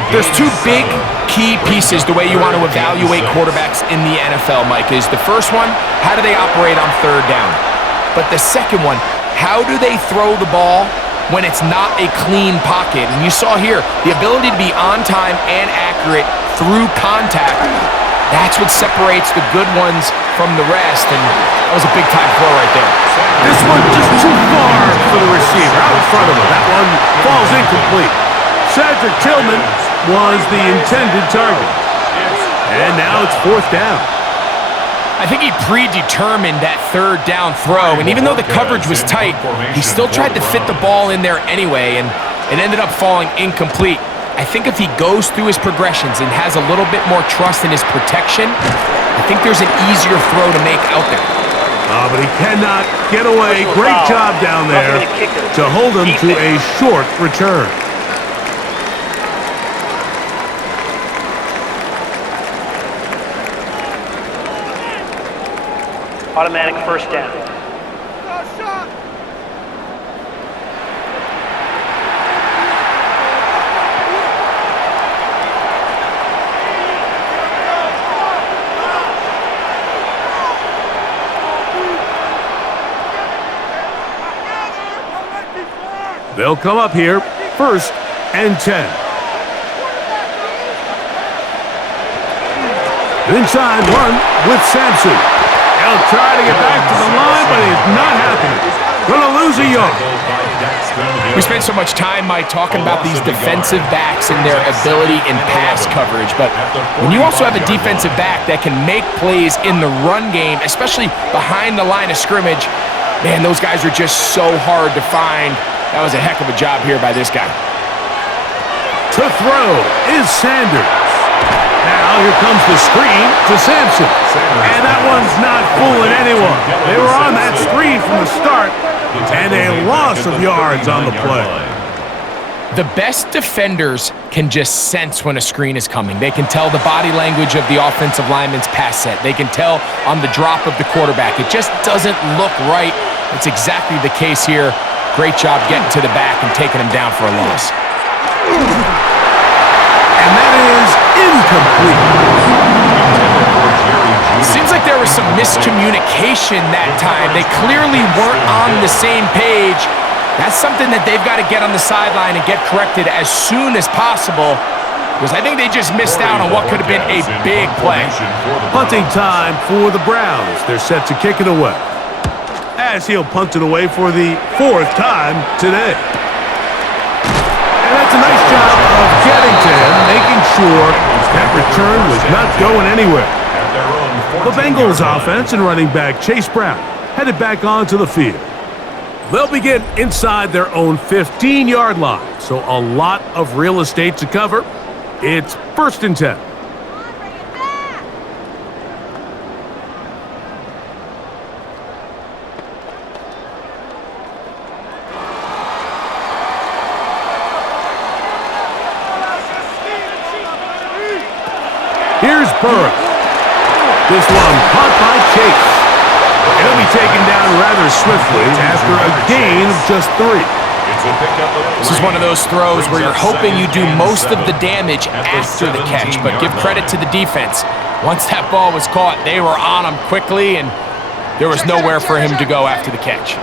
There's two big key pieces the way you want to evaluate quarterbacks in the NFL, Mike, is the first one, how do they operate on third down? But the second one, how do they throw the ball when it's not a clean pocket? And you saw here, the ability to be on time and accurate through contact. That's what separates the good ones from the rest, and that was a big-time throw right there. This one just too far for the receiver, out in front of him. That one falls incomplete. Cedric Tillman was the intended target. And now it's fourth down. I think he predetermined that third down throw, and even though the coverage was tight, he still tried to fit the ball in there anyway, and it ended up falling incomplete. I think if he goes through his progressions and has a little bit more trust in his protection, I think there's an easier throw to make out there. But he cannot get away. Great job down there to hold him to a short return. Automatic first down. They'll come up here, 1st and 10. Inside run with Sampson. He'll try to get back to the line, but it's not happening. Gonna lose a yard. We spend so much time, Mike, talking about these defensive backs and their ability in pass coverage, but when you also have a defensive back that can make plays in the run game, especially behind the line of scrimmage, man, those guys are just so hard to find. That was a heck of a job here by this guy. To throw is Sanders. Now here comes the screen to Sampson. And that one's not fooling anyone. They were on that screen from the start, and a loss of yards on the play. The best defenders can just sense when a screen is coming. They can tell the body language of the offensive lineman's pass set. They can tell on the drop of the quarterback. It just doesn't look right. It's exactly the case here. Great job getting to the back and taking him down for a loss. And that is incomplete. Seems like there was some miscommunication that time. They clearly weren't on the same page. That's something that they've got to get on the sideline and get corrected as soon as possible, because I think they just missed out on what could have been a big play. Punting time for the Browns. They're set to kick it away, as he'll punt it away for the 4th time today. And that's a nice job of getting to him, making sure that return was not going anywhere. The Bengals offense and running back Chase Brown headed back onto the field. They'll begin inside their own 15-yard line, so a lot of real estate to cover. It's 1st and 10. Here's Burrow. This one caught by Chase. He'll be taken down rather swiftly after a gain of just 3. This is one of those throws where you're hoping you do most of the damage after the catch, but give credit to the defense. Once that ball was caught, they were on him quickly, and there was nowhere for him to go after the catch.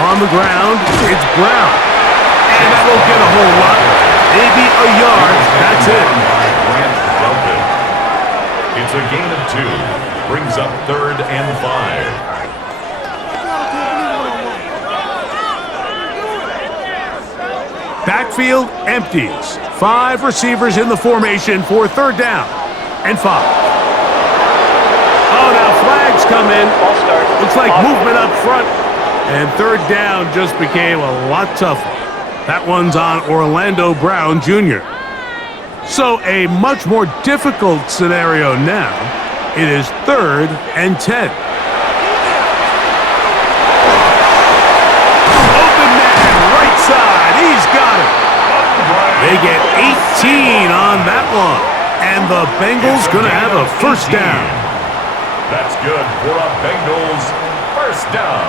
On the ground, it's Brown. And that won't get a whole lot. Maybe a yard. That's it. It's a gain of 2. Brings up 3rd and 5. Backfield empties. 5 receivers in the formation for 3rd down and 5. Oh, now flags come in. Looks like movement up front. And 3rd down just became a lot tougher. That one's on Orlando Brown Jr. So a much more difficult scenario now. It is 3rd and 10. Open man, right side. He's got it. They get 18 on that one. And the Bengals going to have a 1st down. That's good for a Bengals 1st down.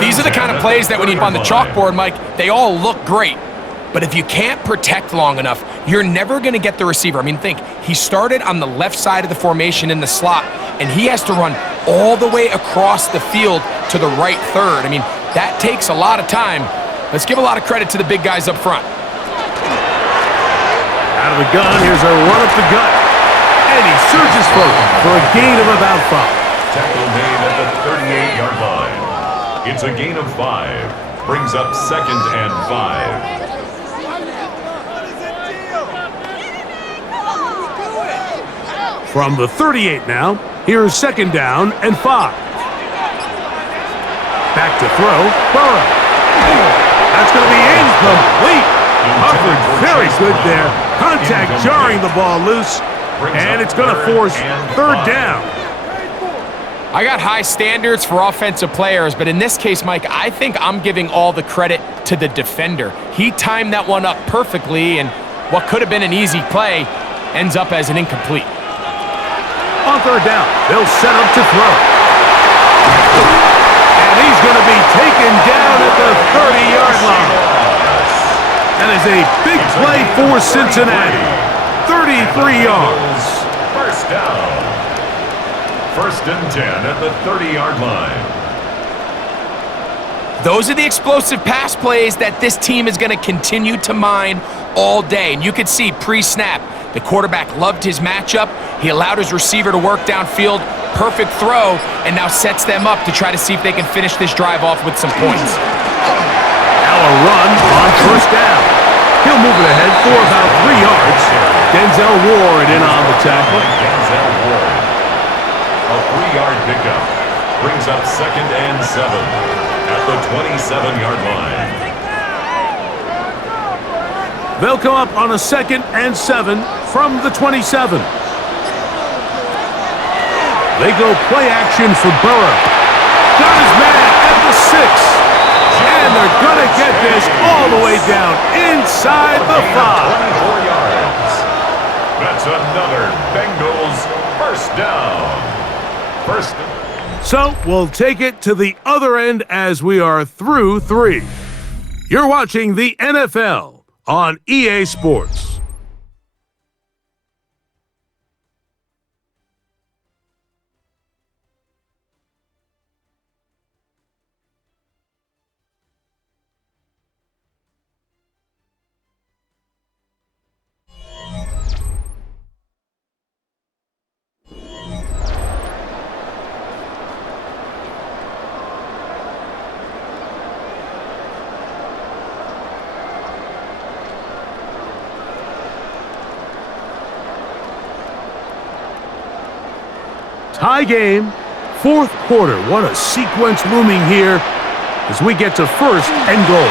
These are the kind of plays that when you put on the chalkboard, Mike, they all look great. But if you can't protect long enough, you're never going to get the receiver. I mean, think, he started on the left side of the formation in the slot, and he has to run all the way across the field to the right 3rd. I mean, that takes a lot of time. Let's give a lot of credit to the big guys up front. Out of the gun, here's a run up the gut. And he surges forward for a gain of about 5. Tackle made at the 38-yard line. It's a gain of 5. Brings up 2nd and 5. From the 38 now, here's 2nd down and 5. Back to throw, Burrow. That's going to be incomplete. Covered very good there. Contact jarring the ball loose, and it's going to force 3rd down. I got high standards for offensive players, but in this case, Mike, I think I'm giving all the credit to the defender. He timed that one up perfectly, and what could have been an easy play ends up as an incomplete. On 3rd down, they'll set up to throw. And he's going to be taken down at the 30-yard line. That is a big play for Cincinnati. 33 yards. 1st down. First and 10 at the 30-yard line. Those are the explosive pass plays that this team is going to continue to mine all day. And you can see pre-snap, the quarterback loved his matchup. He allowed his receiver to work downfield, perfect throw, and now sets them up to try to see if they can finish this drive off with some points. Now a run on first down. He'll move it ahead for about 3 yards. Denzel Ward in on the tackle. Denzel Ward. A 3-yard pickup brings up second and 7 at the 27-yard line. They'll come up on a second and 7 from the 27. They go play action for Burrow. Got his man at the 6. And they're going to get this all the way down inside the 5. 24 yards. That's another Bengals first down. So we'll take it to the other end as we are through 3. You're watching the NFL on EA Sports. Tie game, 4th quarter. What a sequence looming here as we get to first and goal.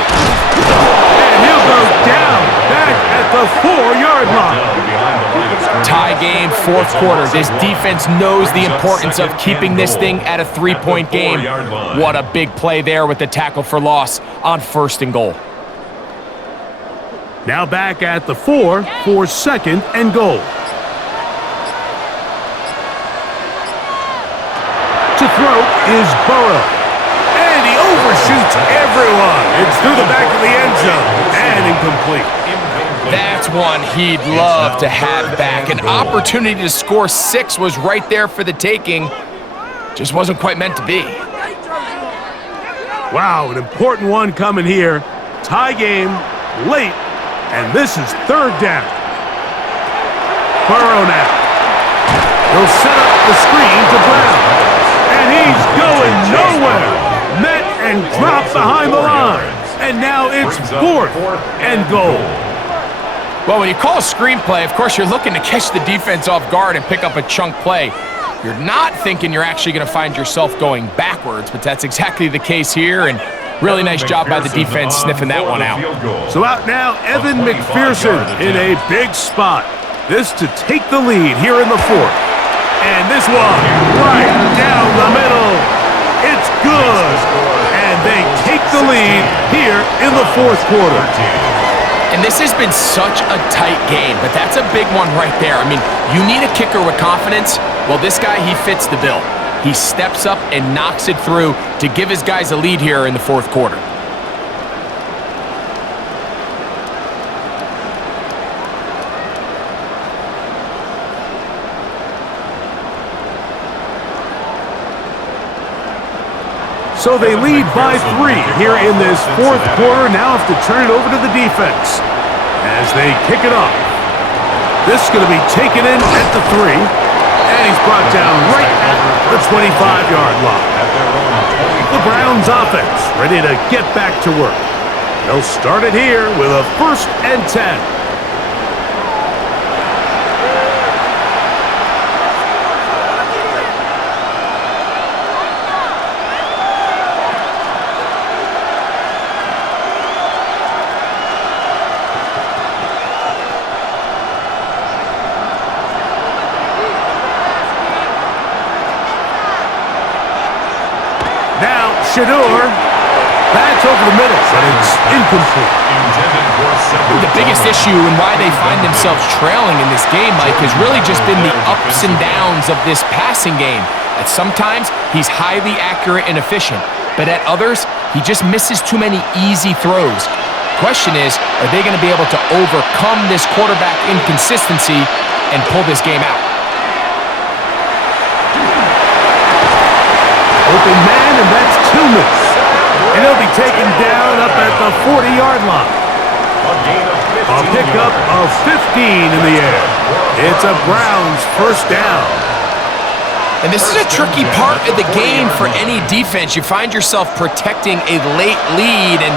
And he'll go down back at the 4-yard line. Tie game, 4th quarter. This defense knows the importance of keeping this thing at a 3-point game. What a big play there with the tackle for loss on first and goal. Now back at the 4 for second and goal. To throw is Burrow. And he overshoots everyone. It's through the back of the end zone and incomplete. That's one he'd love to have back. An opportunity to score 6 was right there for the taking. Just wasn't quite meant to be. Wow, an important one coming here. Tie game, late, and this is 3rd down. Burrow now. He'll set up the screen to Brown. And he's going nowhere. Met and dropped behind the line. And now it's 4th and goal. Well, when you call a screenplay, of course, you're looking to catch the defense off guard and pick up a chunk play. You're not thinking you're actually going to find yourself going backwards, but that's exactly the case here, and really nice job by the defense sniffing that one out. So out now, Evan McPherson in a big spot. This to take the lead here in the 4th. And this one, right down the middle. It's good. And they take the lead here in the 4th quarter. And this has been such a tight game, but that's a big one right there. I mean, you need a kicker with confidence. Well, this guy, he fits the bill. He steps up and knocks it through to give his guys a lead here in the 4th quarter. So they lead by 3 here in this 4th quarter. Now have to turn it over to the defense as they kick it off. This is going to be taken in at the 3, and he's brought down right at the 25-yard line. The Browns offense ready to get back to work. They'll start it here with a 1st and 10. Shador, that's over the middle, but it's incomplete. The biggest issue and why they find themselves trailing in this game, Mike, has really just been the ups and downs of this passing game. At sometimes, he's highly accurate and efficient, but at others, he just misses too many easy throws. Question is, are they going to be able to overcome this quarterback inconsistency and pull this game out? Dropping man, and that's Tillman. And he'll be taken down up at the 40-yard line. A pickup of 15 in the air. It's a Browns first down. And this is a tricky part of the game for any defense. You find yourself protecting a late lead, and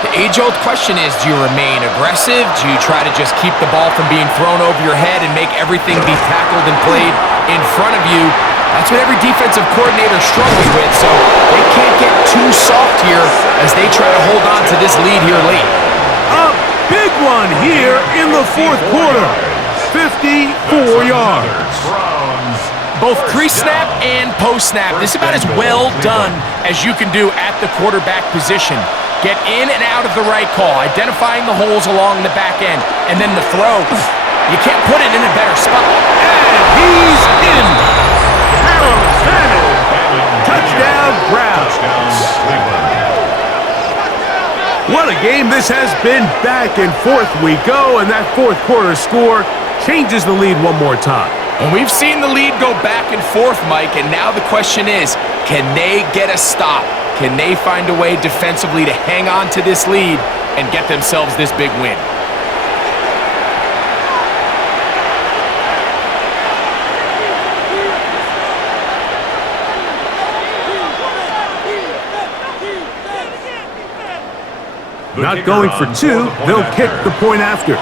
the age-old question is, do you remain aggressive? Do you try to just keep the ball from being thrown over your head and make everything be tackled and played in front of you? That's what every defensive coordinator struggles with, so they can't get too soft here as they try to hold on to this lead here late. A big one here in the fourth quarter. 54 yards. Both pre-snap and post-snap, this is about as well done as you can do at the quarterback position. Get in and out of the right call, identifying the holes along the back end, and then the throw. You can't put it in a better spot. And he's in. Harold Bannon. Touchdown, Browns. What a game this has been. Back and forth we go, and that fourth quarter score changes the lead one more time. And we've seen the lead go back and forth, Mike, and now the question is, can they get a stop? Can they find a way defensively to hang on to this lead and get themselves this big win? Not going for two, they'll kick the point after.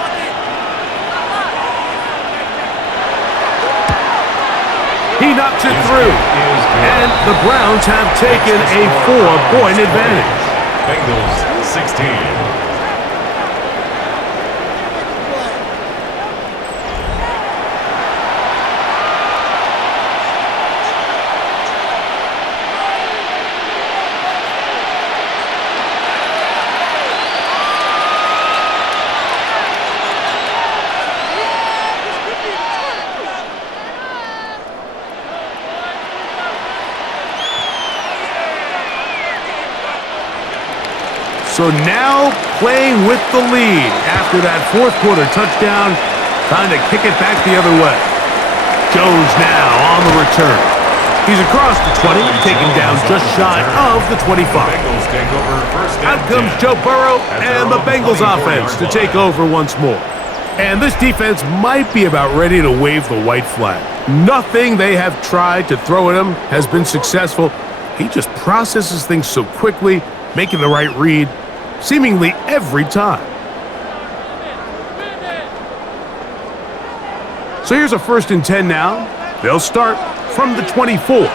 He knocks it through, and the Browns have taken a 4-point advantage. Bengals 16. So now playing with the lead after that fourth quarter touchdown, trying to kick it back the other way. Jones now on the return. He's across the 20, taken down just shy of the 25. Out comes Joe Burrow and the Bengals offense to take over once more. And this defense might be about ready to wave the white flag. Nothing they have tried to throw at him has been successful. He just processes things so quickly, making the right read seemingly every time. So here's a 1st and 10 now. They'll start from the 24.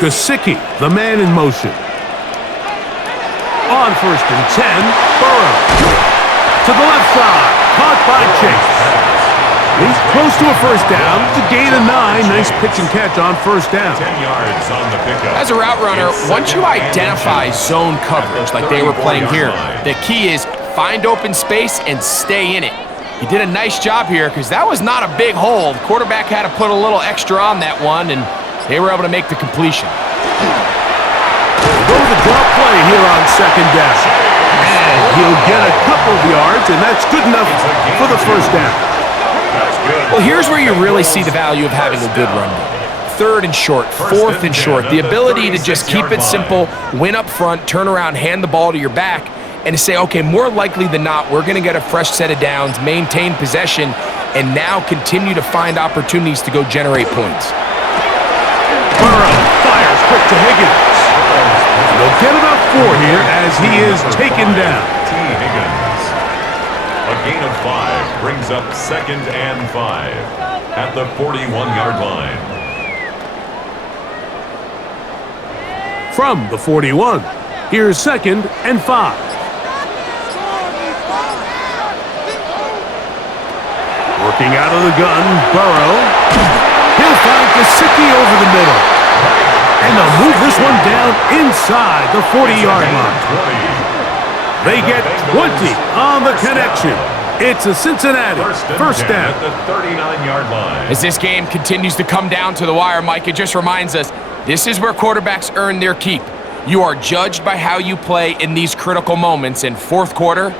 Gesicki, the man in motion. On 1st and 10, Burrow. To the left side, caught by Chase. He's close to a first down to gain a 9. Nice pitch and catch on 1st down. 10 yards on the pickup. As a route runner, once you identify zone coverage like they were playing here, the key is find open space and stay in it. He did a nice job here because that was not a big hole. The quarterback had to put a little extra on that one, and they were able to make the completion. Go to the draw play here on 2nd down. And he'll get a couple of yards, and that's good enough for the 1st down. Well, here's where you really see the value of having a good run game. 3rd and short, 4th and short. The ability to just keep it simple, win up front, turn around, hand the ball to your back, and to say, okay, more likely than not, we're going to get a fresh set of downs, maintain possession, and now continue to find opportunities to go generate points. Burrow fires quick to Higgins. They'll get about 4 here as he is taken down. A gain of 5 brings up 2nd and 5 at the 41-yard line. From the 41, here's 2nd and 5. Working out of the gun, Burrow. He'll find Gesicki over the middle. And they'll move this one down inside the 40-yard line. They get 20 on the connection. It's a Cincinnati first down. At the 39-yard line. As this game continues to come down to the wire, Mike, it just reminds us, this is where quarterbacks earn their keep. You are judged by how you play in these critical moments. In 4th quarter,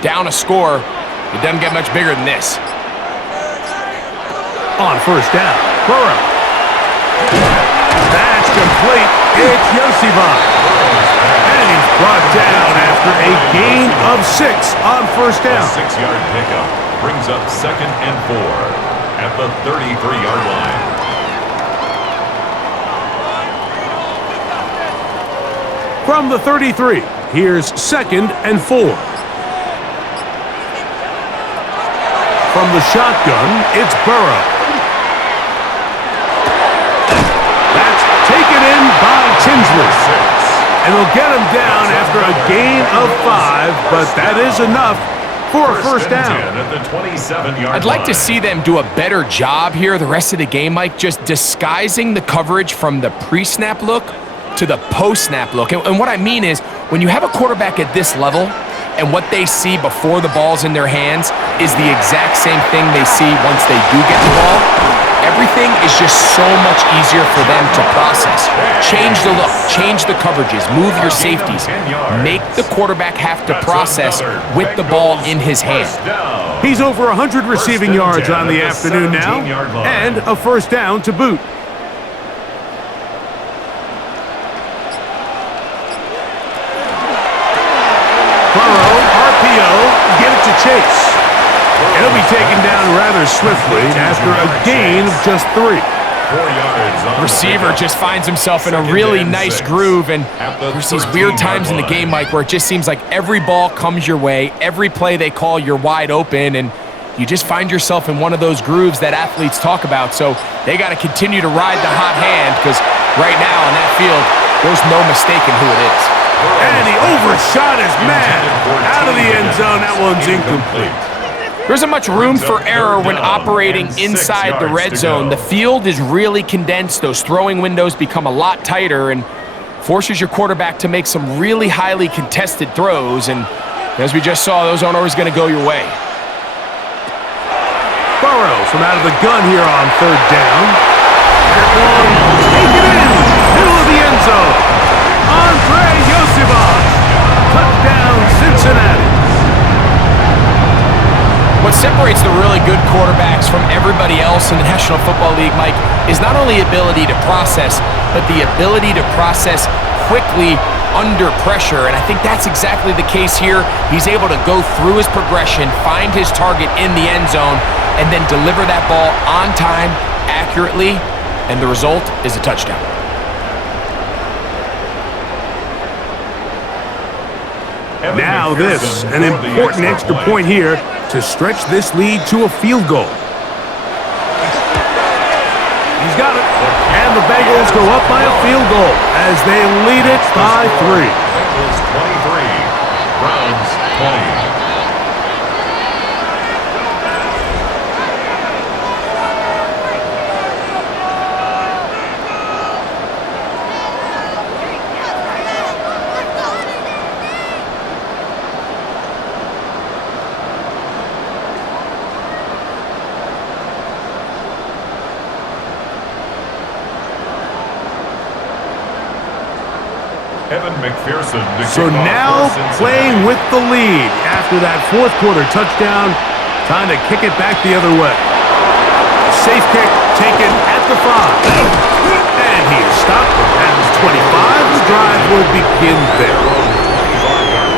down a score, it doesn't get much bigger than this. On 1st down, Burrow. That's complete. It's Yosivon. And he's brought down after a gain of 6 on first down. A 6-yard pickup brings up 2nd and 4 at the 33-yard line. From the 33, here's 2nd and 4. From the shotgun, it's Burrow. That's taken in by Tinsley. And they'll get him down after a gain of 5, but that is enough for a first down. At the 27-yard I'd like to see them do a better job here the rest of the game, Mike, just disguising the coverage from the pre-snap look to the post-snap look. And what I mean is, when you have a quarterback at this level and what they see before the ball's in their hands is the exact same thing they see once they do get the ball, everything is just so much easier for them to process. Change the look, change the coverages, move your safeties. Make the quarterback have to process with the ball in his hand. He's over 100 receiving yards on the afternoon now, and a first down to boot. Burrow, RPO, get it to Chase. And he'll be taken down rather swiftly after a gain of just 3. 4 yards. Receiver just finds himself in a really nice groove, and there's these weird times in the game, Mike, where it just seems like every ball comes your way, every play they call, you're wide open, and you just find yourself in one of those grooves that athletes talk about. So they got to continue to ride the hot hand, because right now on that field, there's no mistaking who it is. And he overshot his man. Out of the end zone, that one's incomplete. There isn't much room for error when operating inside the red zone. The field is really condensed. Those throwing windows become a lot tighter and forces your quarterback to make some really highly contested throws. And as we just saw, those aren't always going to go your way. Burrow from out of the gun here on third down. That one, take it in, middle of the end zone. Andre Yosivon, touchdown Cincinnati. What separates the really good quarterbacks from everybody else in the National Football League, Mike, is not only ability to process, but the ability to process quickly under pressure. And I think that's exactly the case here. He's able to go through his progression, find his target in the end zone, and then deliver that ball on time, accurately, and the result is a touchdown. Now this, an important extra point here to stretch this lead to a field goal. He's got it. And the Bengals go up by a field goal as they lead it by 3. Bengals 23, Browns 20. So now playing with the lead after that fourth quarter touchdown, time to kick it back the other way. Safe kick taken at the 5. And he is stopped at his 25. The drive will begin there.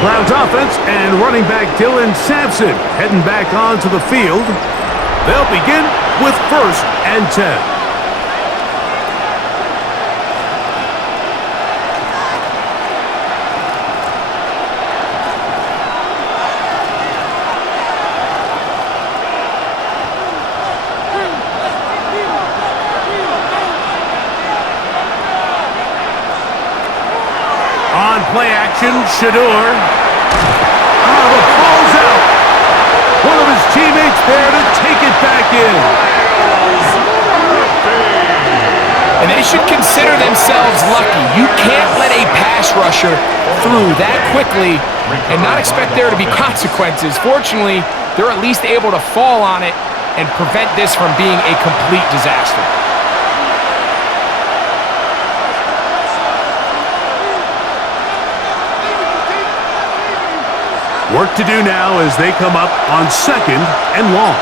Browns offense and running back Dylan Sampson heading back onto the field. They'll begin with 1st and 10. Play action, Shador. The ball's out. One of his teammates there to take it back in. And they should consider themselves lucky. You can't let a pass rusher through that quickly and not expect there to be consequences. Fortunately, they're at least able to fall on it and prevent this from being a complete disaster. Work to do now as they come up on 2nd and long.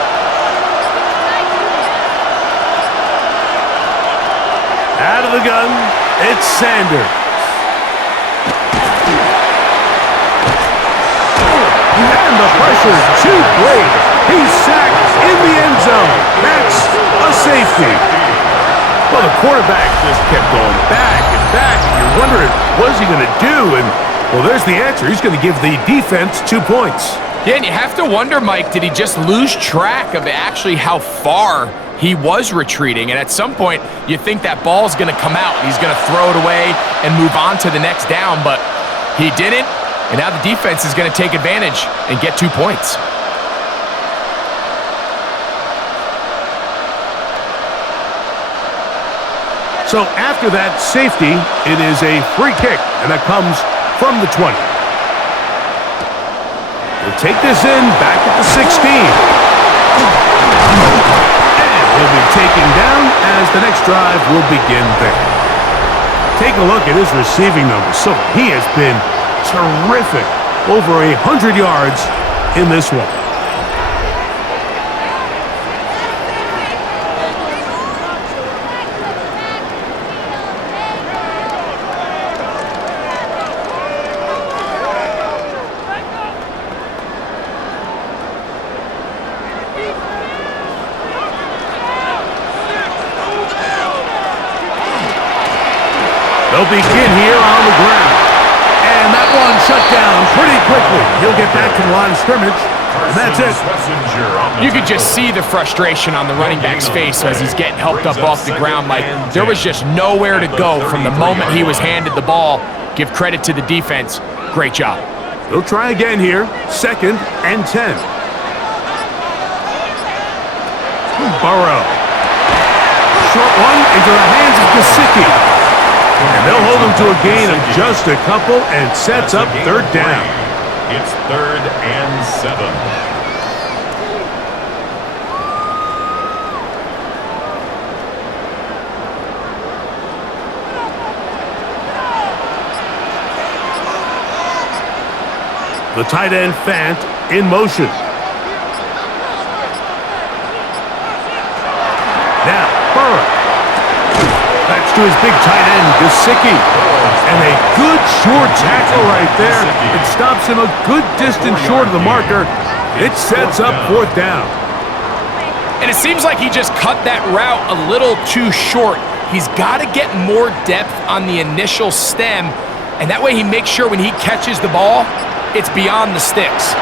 of the gun, it's Sanders. And the pressure's too great. He's sacked in the end zone. That's a safety. Well, the quarterback just kept going back and back. You're wondering, what's he going to do? And, well, there's the answer. He's going to give the defense 2 points. Yeah, and you have to wonder, Mike, did he just lose track of actually how far he was retreating? And at some point, you think that ball's going to come out. He's going to throw it away and move on to the next down, but he didn't. And now the defense is going to take advantage and get 2 points. So after that safety, it is a free kick, and that comes from the 20. He'll take this in back at the 16. And he'll be taken down as the next drive will begin there. Take a look at his receiving numbers. So he has been terrific. Over 100 yards in this one. They'll begin here on the ground. And that one shut down pretty quickly. He'll get back to the line of scrimmage. And that's it. You could just see the frustration on the running back's face as he's getting helped up off the ground, Mike. There was just nowhere to go from the moment he was handed the ball. Give credit to the defense. Great job. They'll try again here. 2nd and 10. Burrow. Short one into the hands of Gesicki. And they'll hold him to a gain of just a couple and sets up 3rd down. It's 3rd and 7. The tight end Fant in motion. Now, Burrow. That's to his big tight end, Gesicki. And a good short tackle right there. It stops him a good distance short of the marker. It sets up 4th down. And it seems like he just cut that route a little too short. He's got to get more depth on the initial stem, and that way he makes sure when he catches the ball, it's beyond the sticks.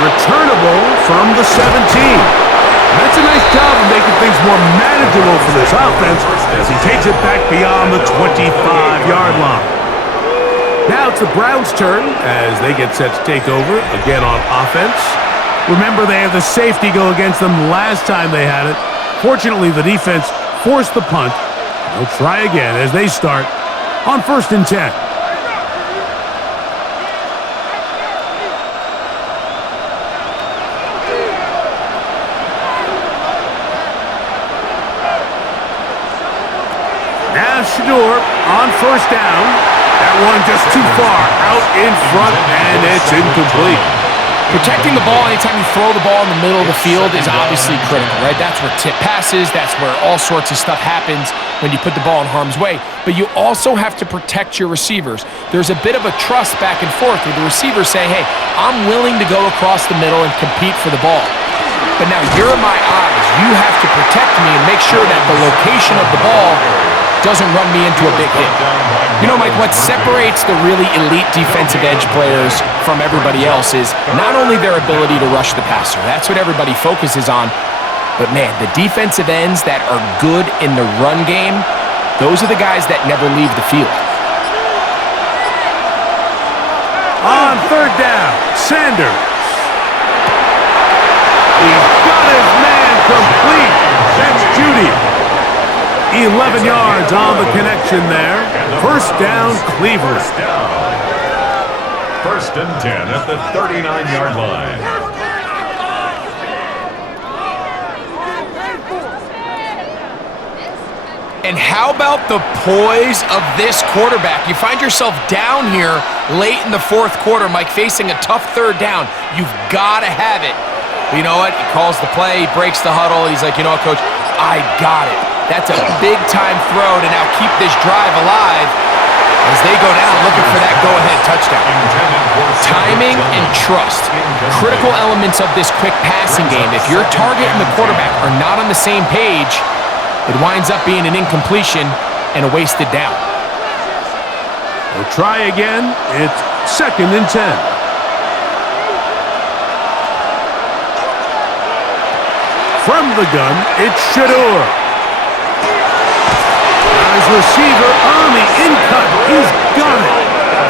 Returnable from the 17. That's a nice job of making things more manageable for this offense as he takes it back beyond the 25-yard line. Now it's the Browns' turn as they get set to take over again on offense. Remember, they had the safety go against them last time they had it. Fortunately, the defense forced the punt. They'll try again as they start on 1st and 10. Shador on 1st down. That one just too far out in front, and it's incomplete. Protecting the ball anytime you throw the ball in the middle of the field is obviously critical, right? That's where tip passes, that's where all sorts of stuff happens when you put the ball in harm's way. But you also have to protect your receivers. There's a bit of a trust back and forth with the receivers saying, hey, I'm willing to go across the middle and compete for the ball. But now you're my eyes. You have to protect me and make sure that the location of the ball doesn't run me into a big hit. You know, Mike, what separates the really elite defensive edge players from everybody else is not only their ability to rush the passer. That's what everybody focuses on. But, man, the defensive ends that are good in the run game, those are the guys that never leave the field. On 3rd down, Sanders. He's got his man complete. That's Judy. 11 yards on the connection there. 1st down, Cleveland. 1st and 10 at the 39-yard line. And how about the poise of this quarterback? You find yourself down here late in the 4th quarter, Mike, facing a tough 3rd down. You've got to have it. But you know what? He calls the play, he breaks the huddle. He's like, you know what, Coach? I got it. That's a big-time throw to now keep this drive alive as they go down looking for that go-ahead touchdown. Timing and trust, critical elements of this quick passing game. If your target and the quarterback are not on the same page, it winds up being an incompletion and a wasted down. We'll try again. It's 2nd and 10. From the gun, it's Shador. His receiver on the in-cut. He's got it.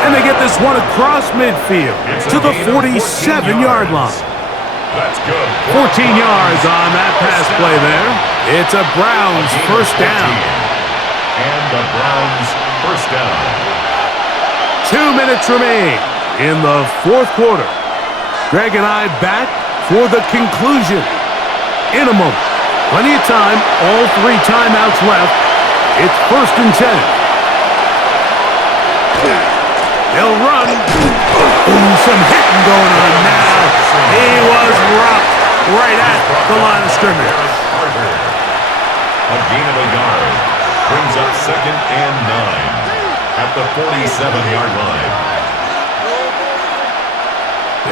And they get this one across midfield to the 47-yard line. That's good. 14 yards on that pass play there. It's a Browns first down. And the Browns first down. 2 minutes remain in the 4th quarter. Greg and I back for the conclusion in a moment. Plenty of time, all 3 timeouts left. It's 1st and 10. They'll run. Ooh, some hitting going on now. He was rocked right at the line of scrimmage. A gain of a yard brings up 2nd and 9 at the 47-yard line.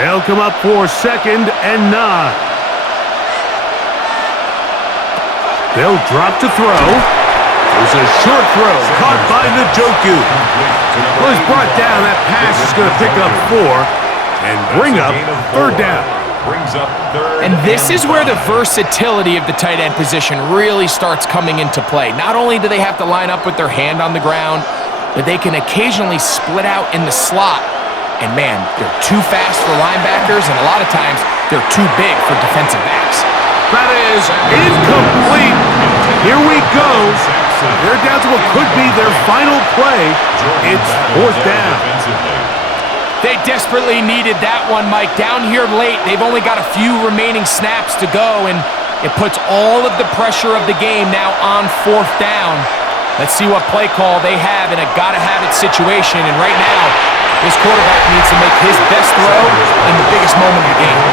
They'll come up for 2nd and 9. They'll drop to throw. There's a short throw caught by Njoku. Was brought down. That pass is going to pick up 4 and bring up 3rd down. And this is where the versatility of the tight end position really starts coming into play. Not only do they have to line up with their hand on the ground, but they can occasionally split out in the slot. And man, they're too fast for linebackers, and a lot of times they're too big for defensive backs. That is incomplete. Here we go. They're down to what could be their final play. It's 4th down. They desperately needed that one, Mike. Down here late, they've only got a few remaining snaps to go, and it puts all of the pressure of the game now on 4th down. Let's see what play call they have in a gotta-have-it situation, and right now, this quarterback needs to make his best throw in the biggest moment of the game.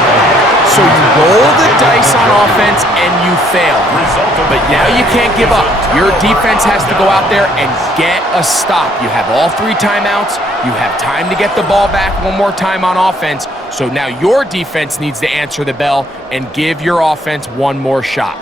So you roll the dice on offense and you fail. But now you can't give up. Your defense has to go out there and get a stop. You have all 3 timeouts. You have time to get the ball back one more time on offense. So now your defense needs to answer the bell and give your offense one more shot.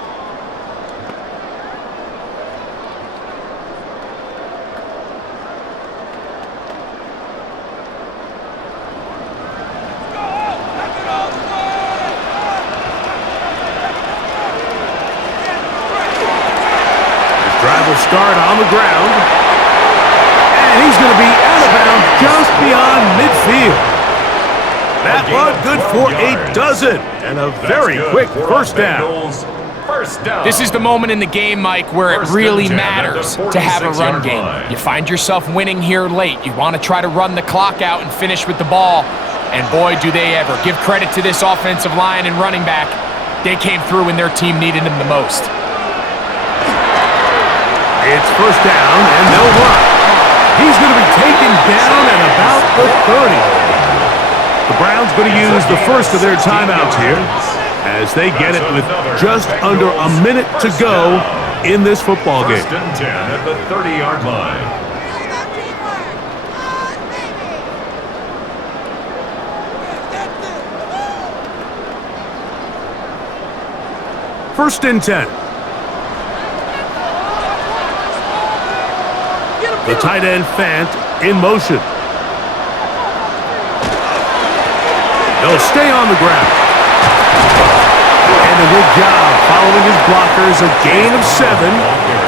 Start on the ground, and he's going to be out of bounds just beyond midfield. That one good for a dozen, and a very quick first down. This is the moment in the game, Mike, where it really matters to have a run game. You find yourself winning here late. You want to try to run the clock out and finish with the ball, and boy, do they ever. Give credit to this offensive line and running back. They came through when their team needed them the most. It's first down, and they'll run. He's going to be taken down at about the 30. The Browns going to use the first of their timeouts here as they get it with just under a minute to go in this football game. First and 10 at the 30-yard line. First and 10. The tight end Fant in motion. They'll stay on the ground. And a good job following his blockers. A gain of 7.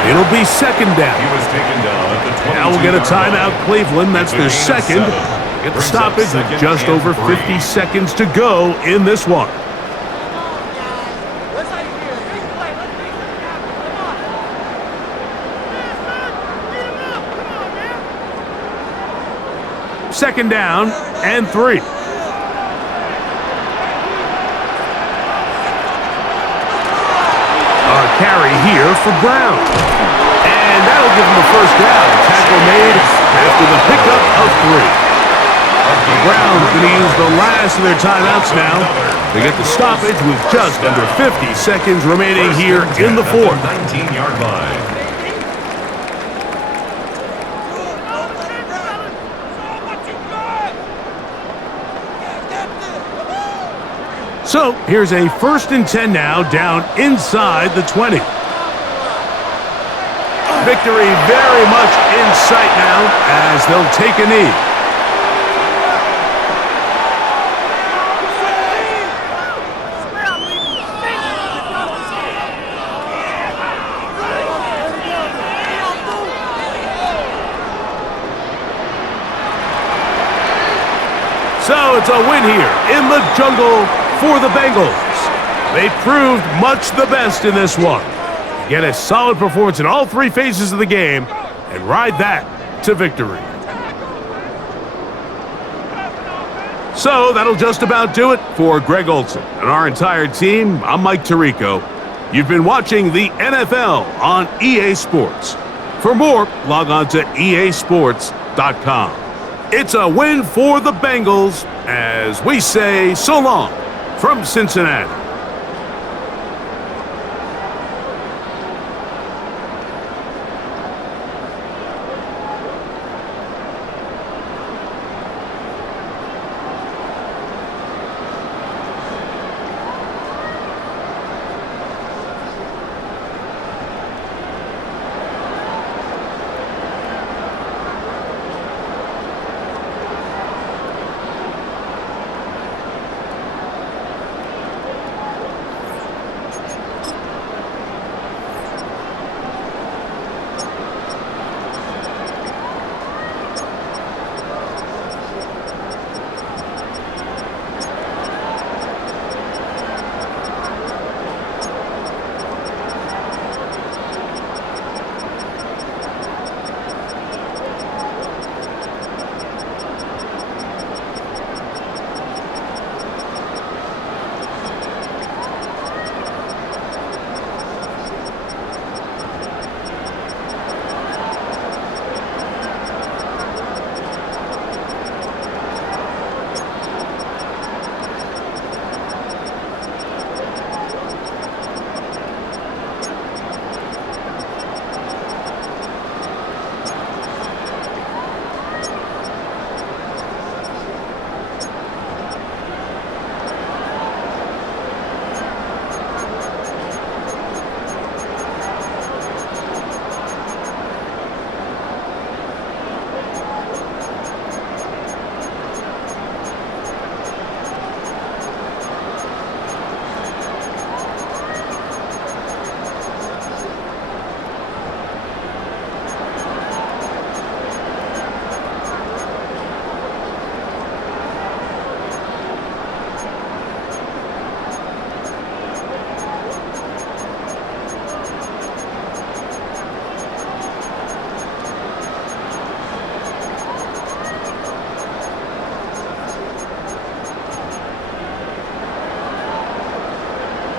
It'll be 2nd down. He was taken down at the 22-yard Now we'll get a timeout, Cleveland. That's their second. Get the stoppage with just over 50 seconds to go in this one. Second down and 3. A carry here for Brown. And that'll give him the first down. Tackle made after the pickup of 3. The Browns going to use the last of their timeouts now. They get the stoppage with just under 50 seconds remaining here in the fourth. 19-yard line. So here's a 1st and 10 now down inside the 20. Victory very much in sight now as they'll take a knee. So it's a win here in the jungle for the Bengals. They proved much the best in this one. Get a solid performance in all 3 phases of the game and ride that to victory. So that'll just about do it for Greg Olson and our entire team. I'm Mike Tirico. You've been watching the NFL on EA Sports. For more, log on to easports.com. It's a win for the Bengals as we say so long from Cincinnati.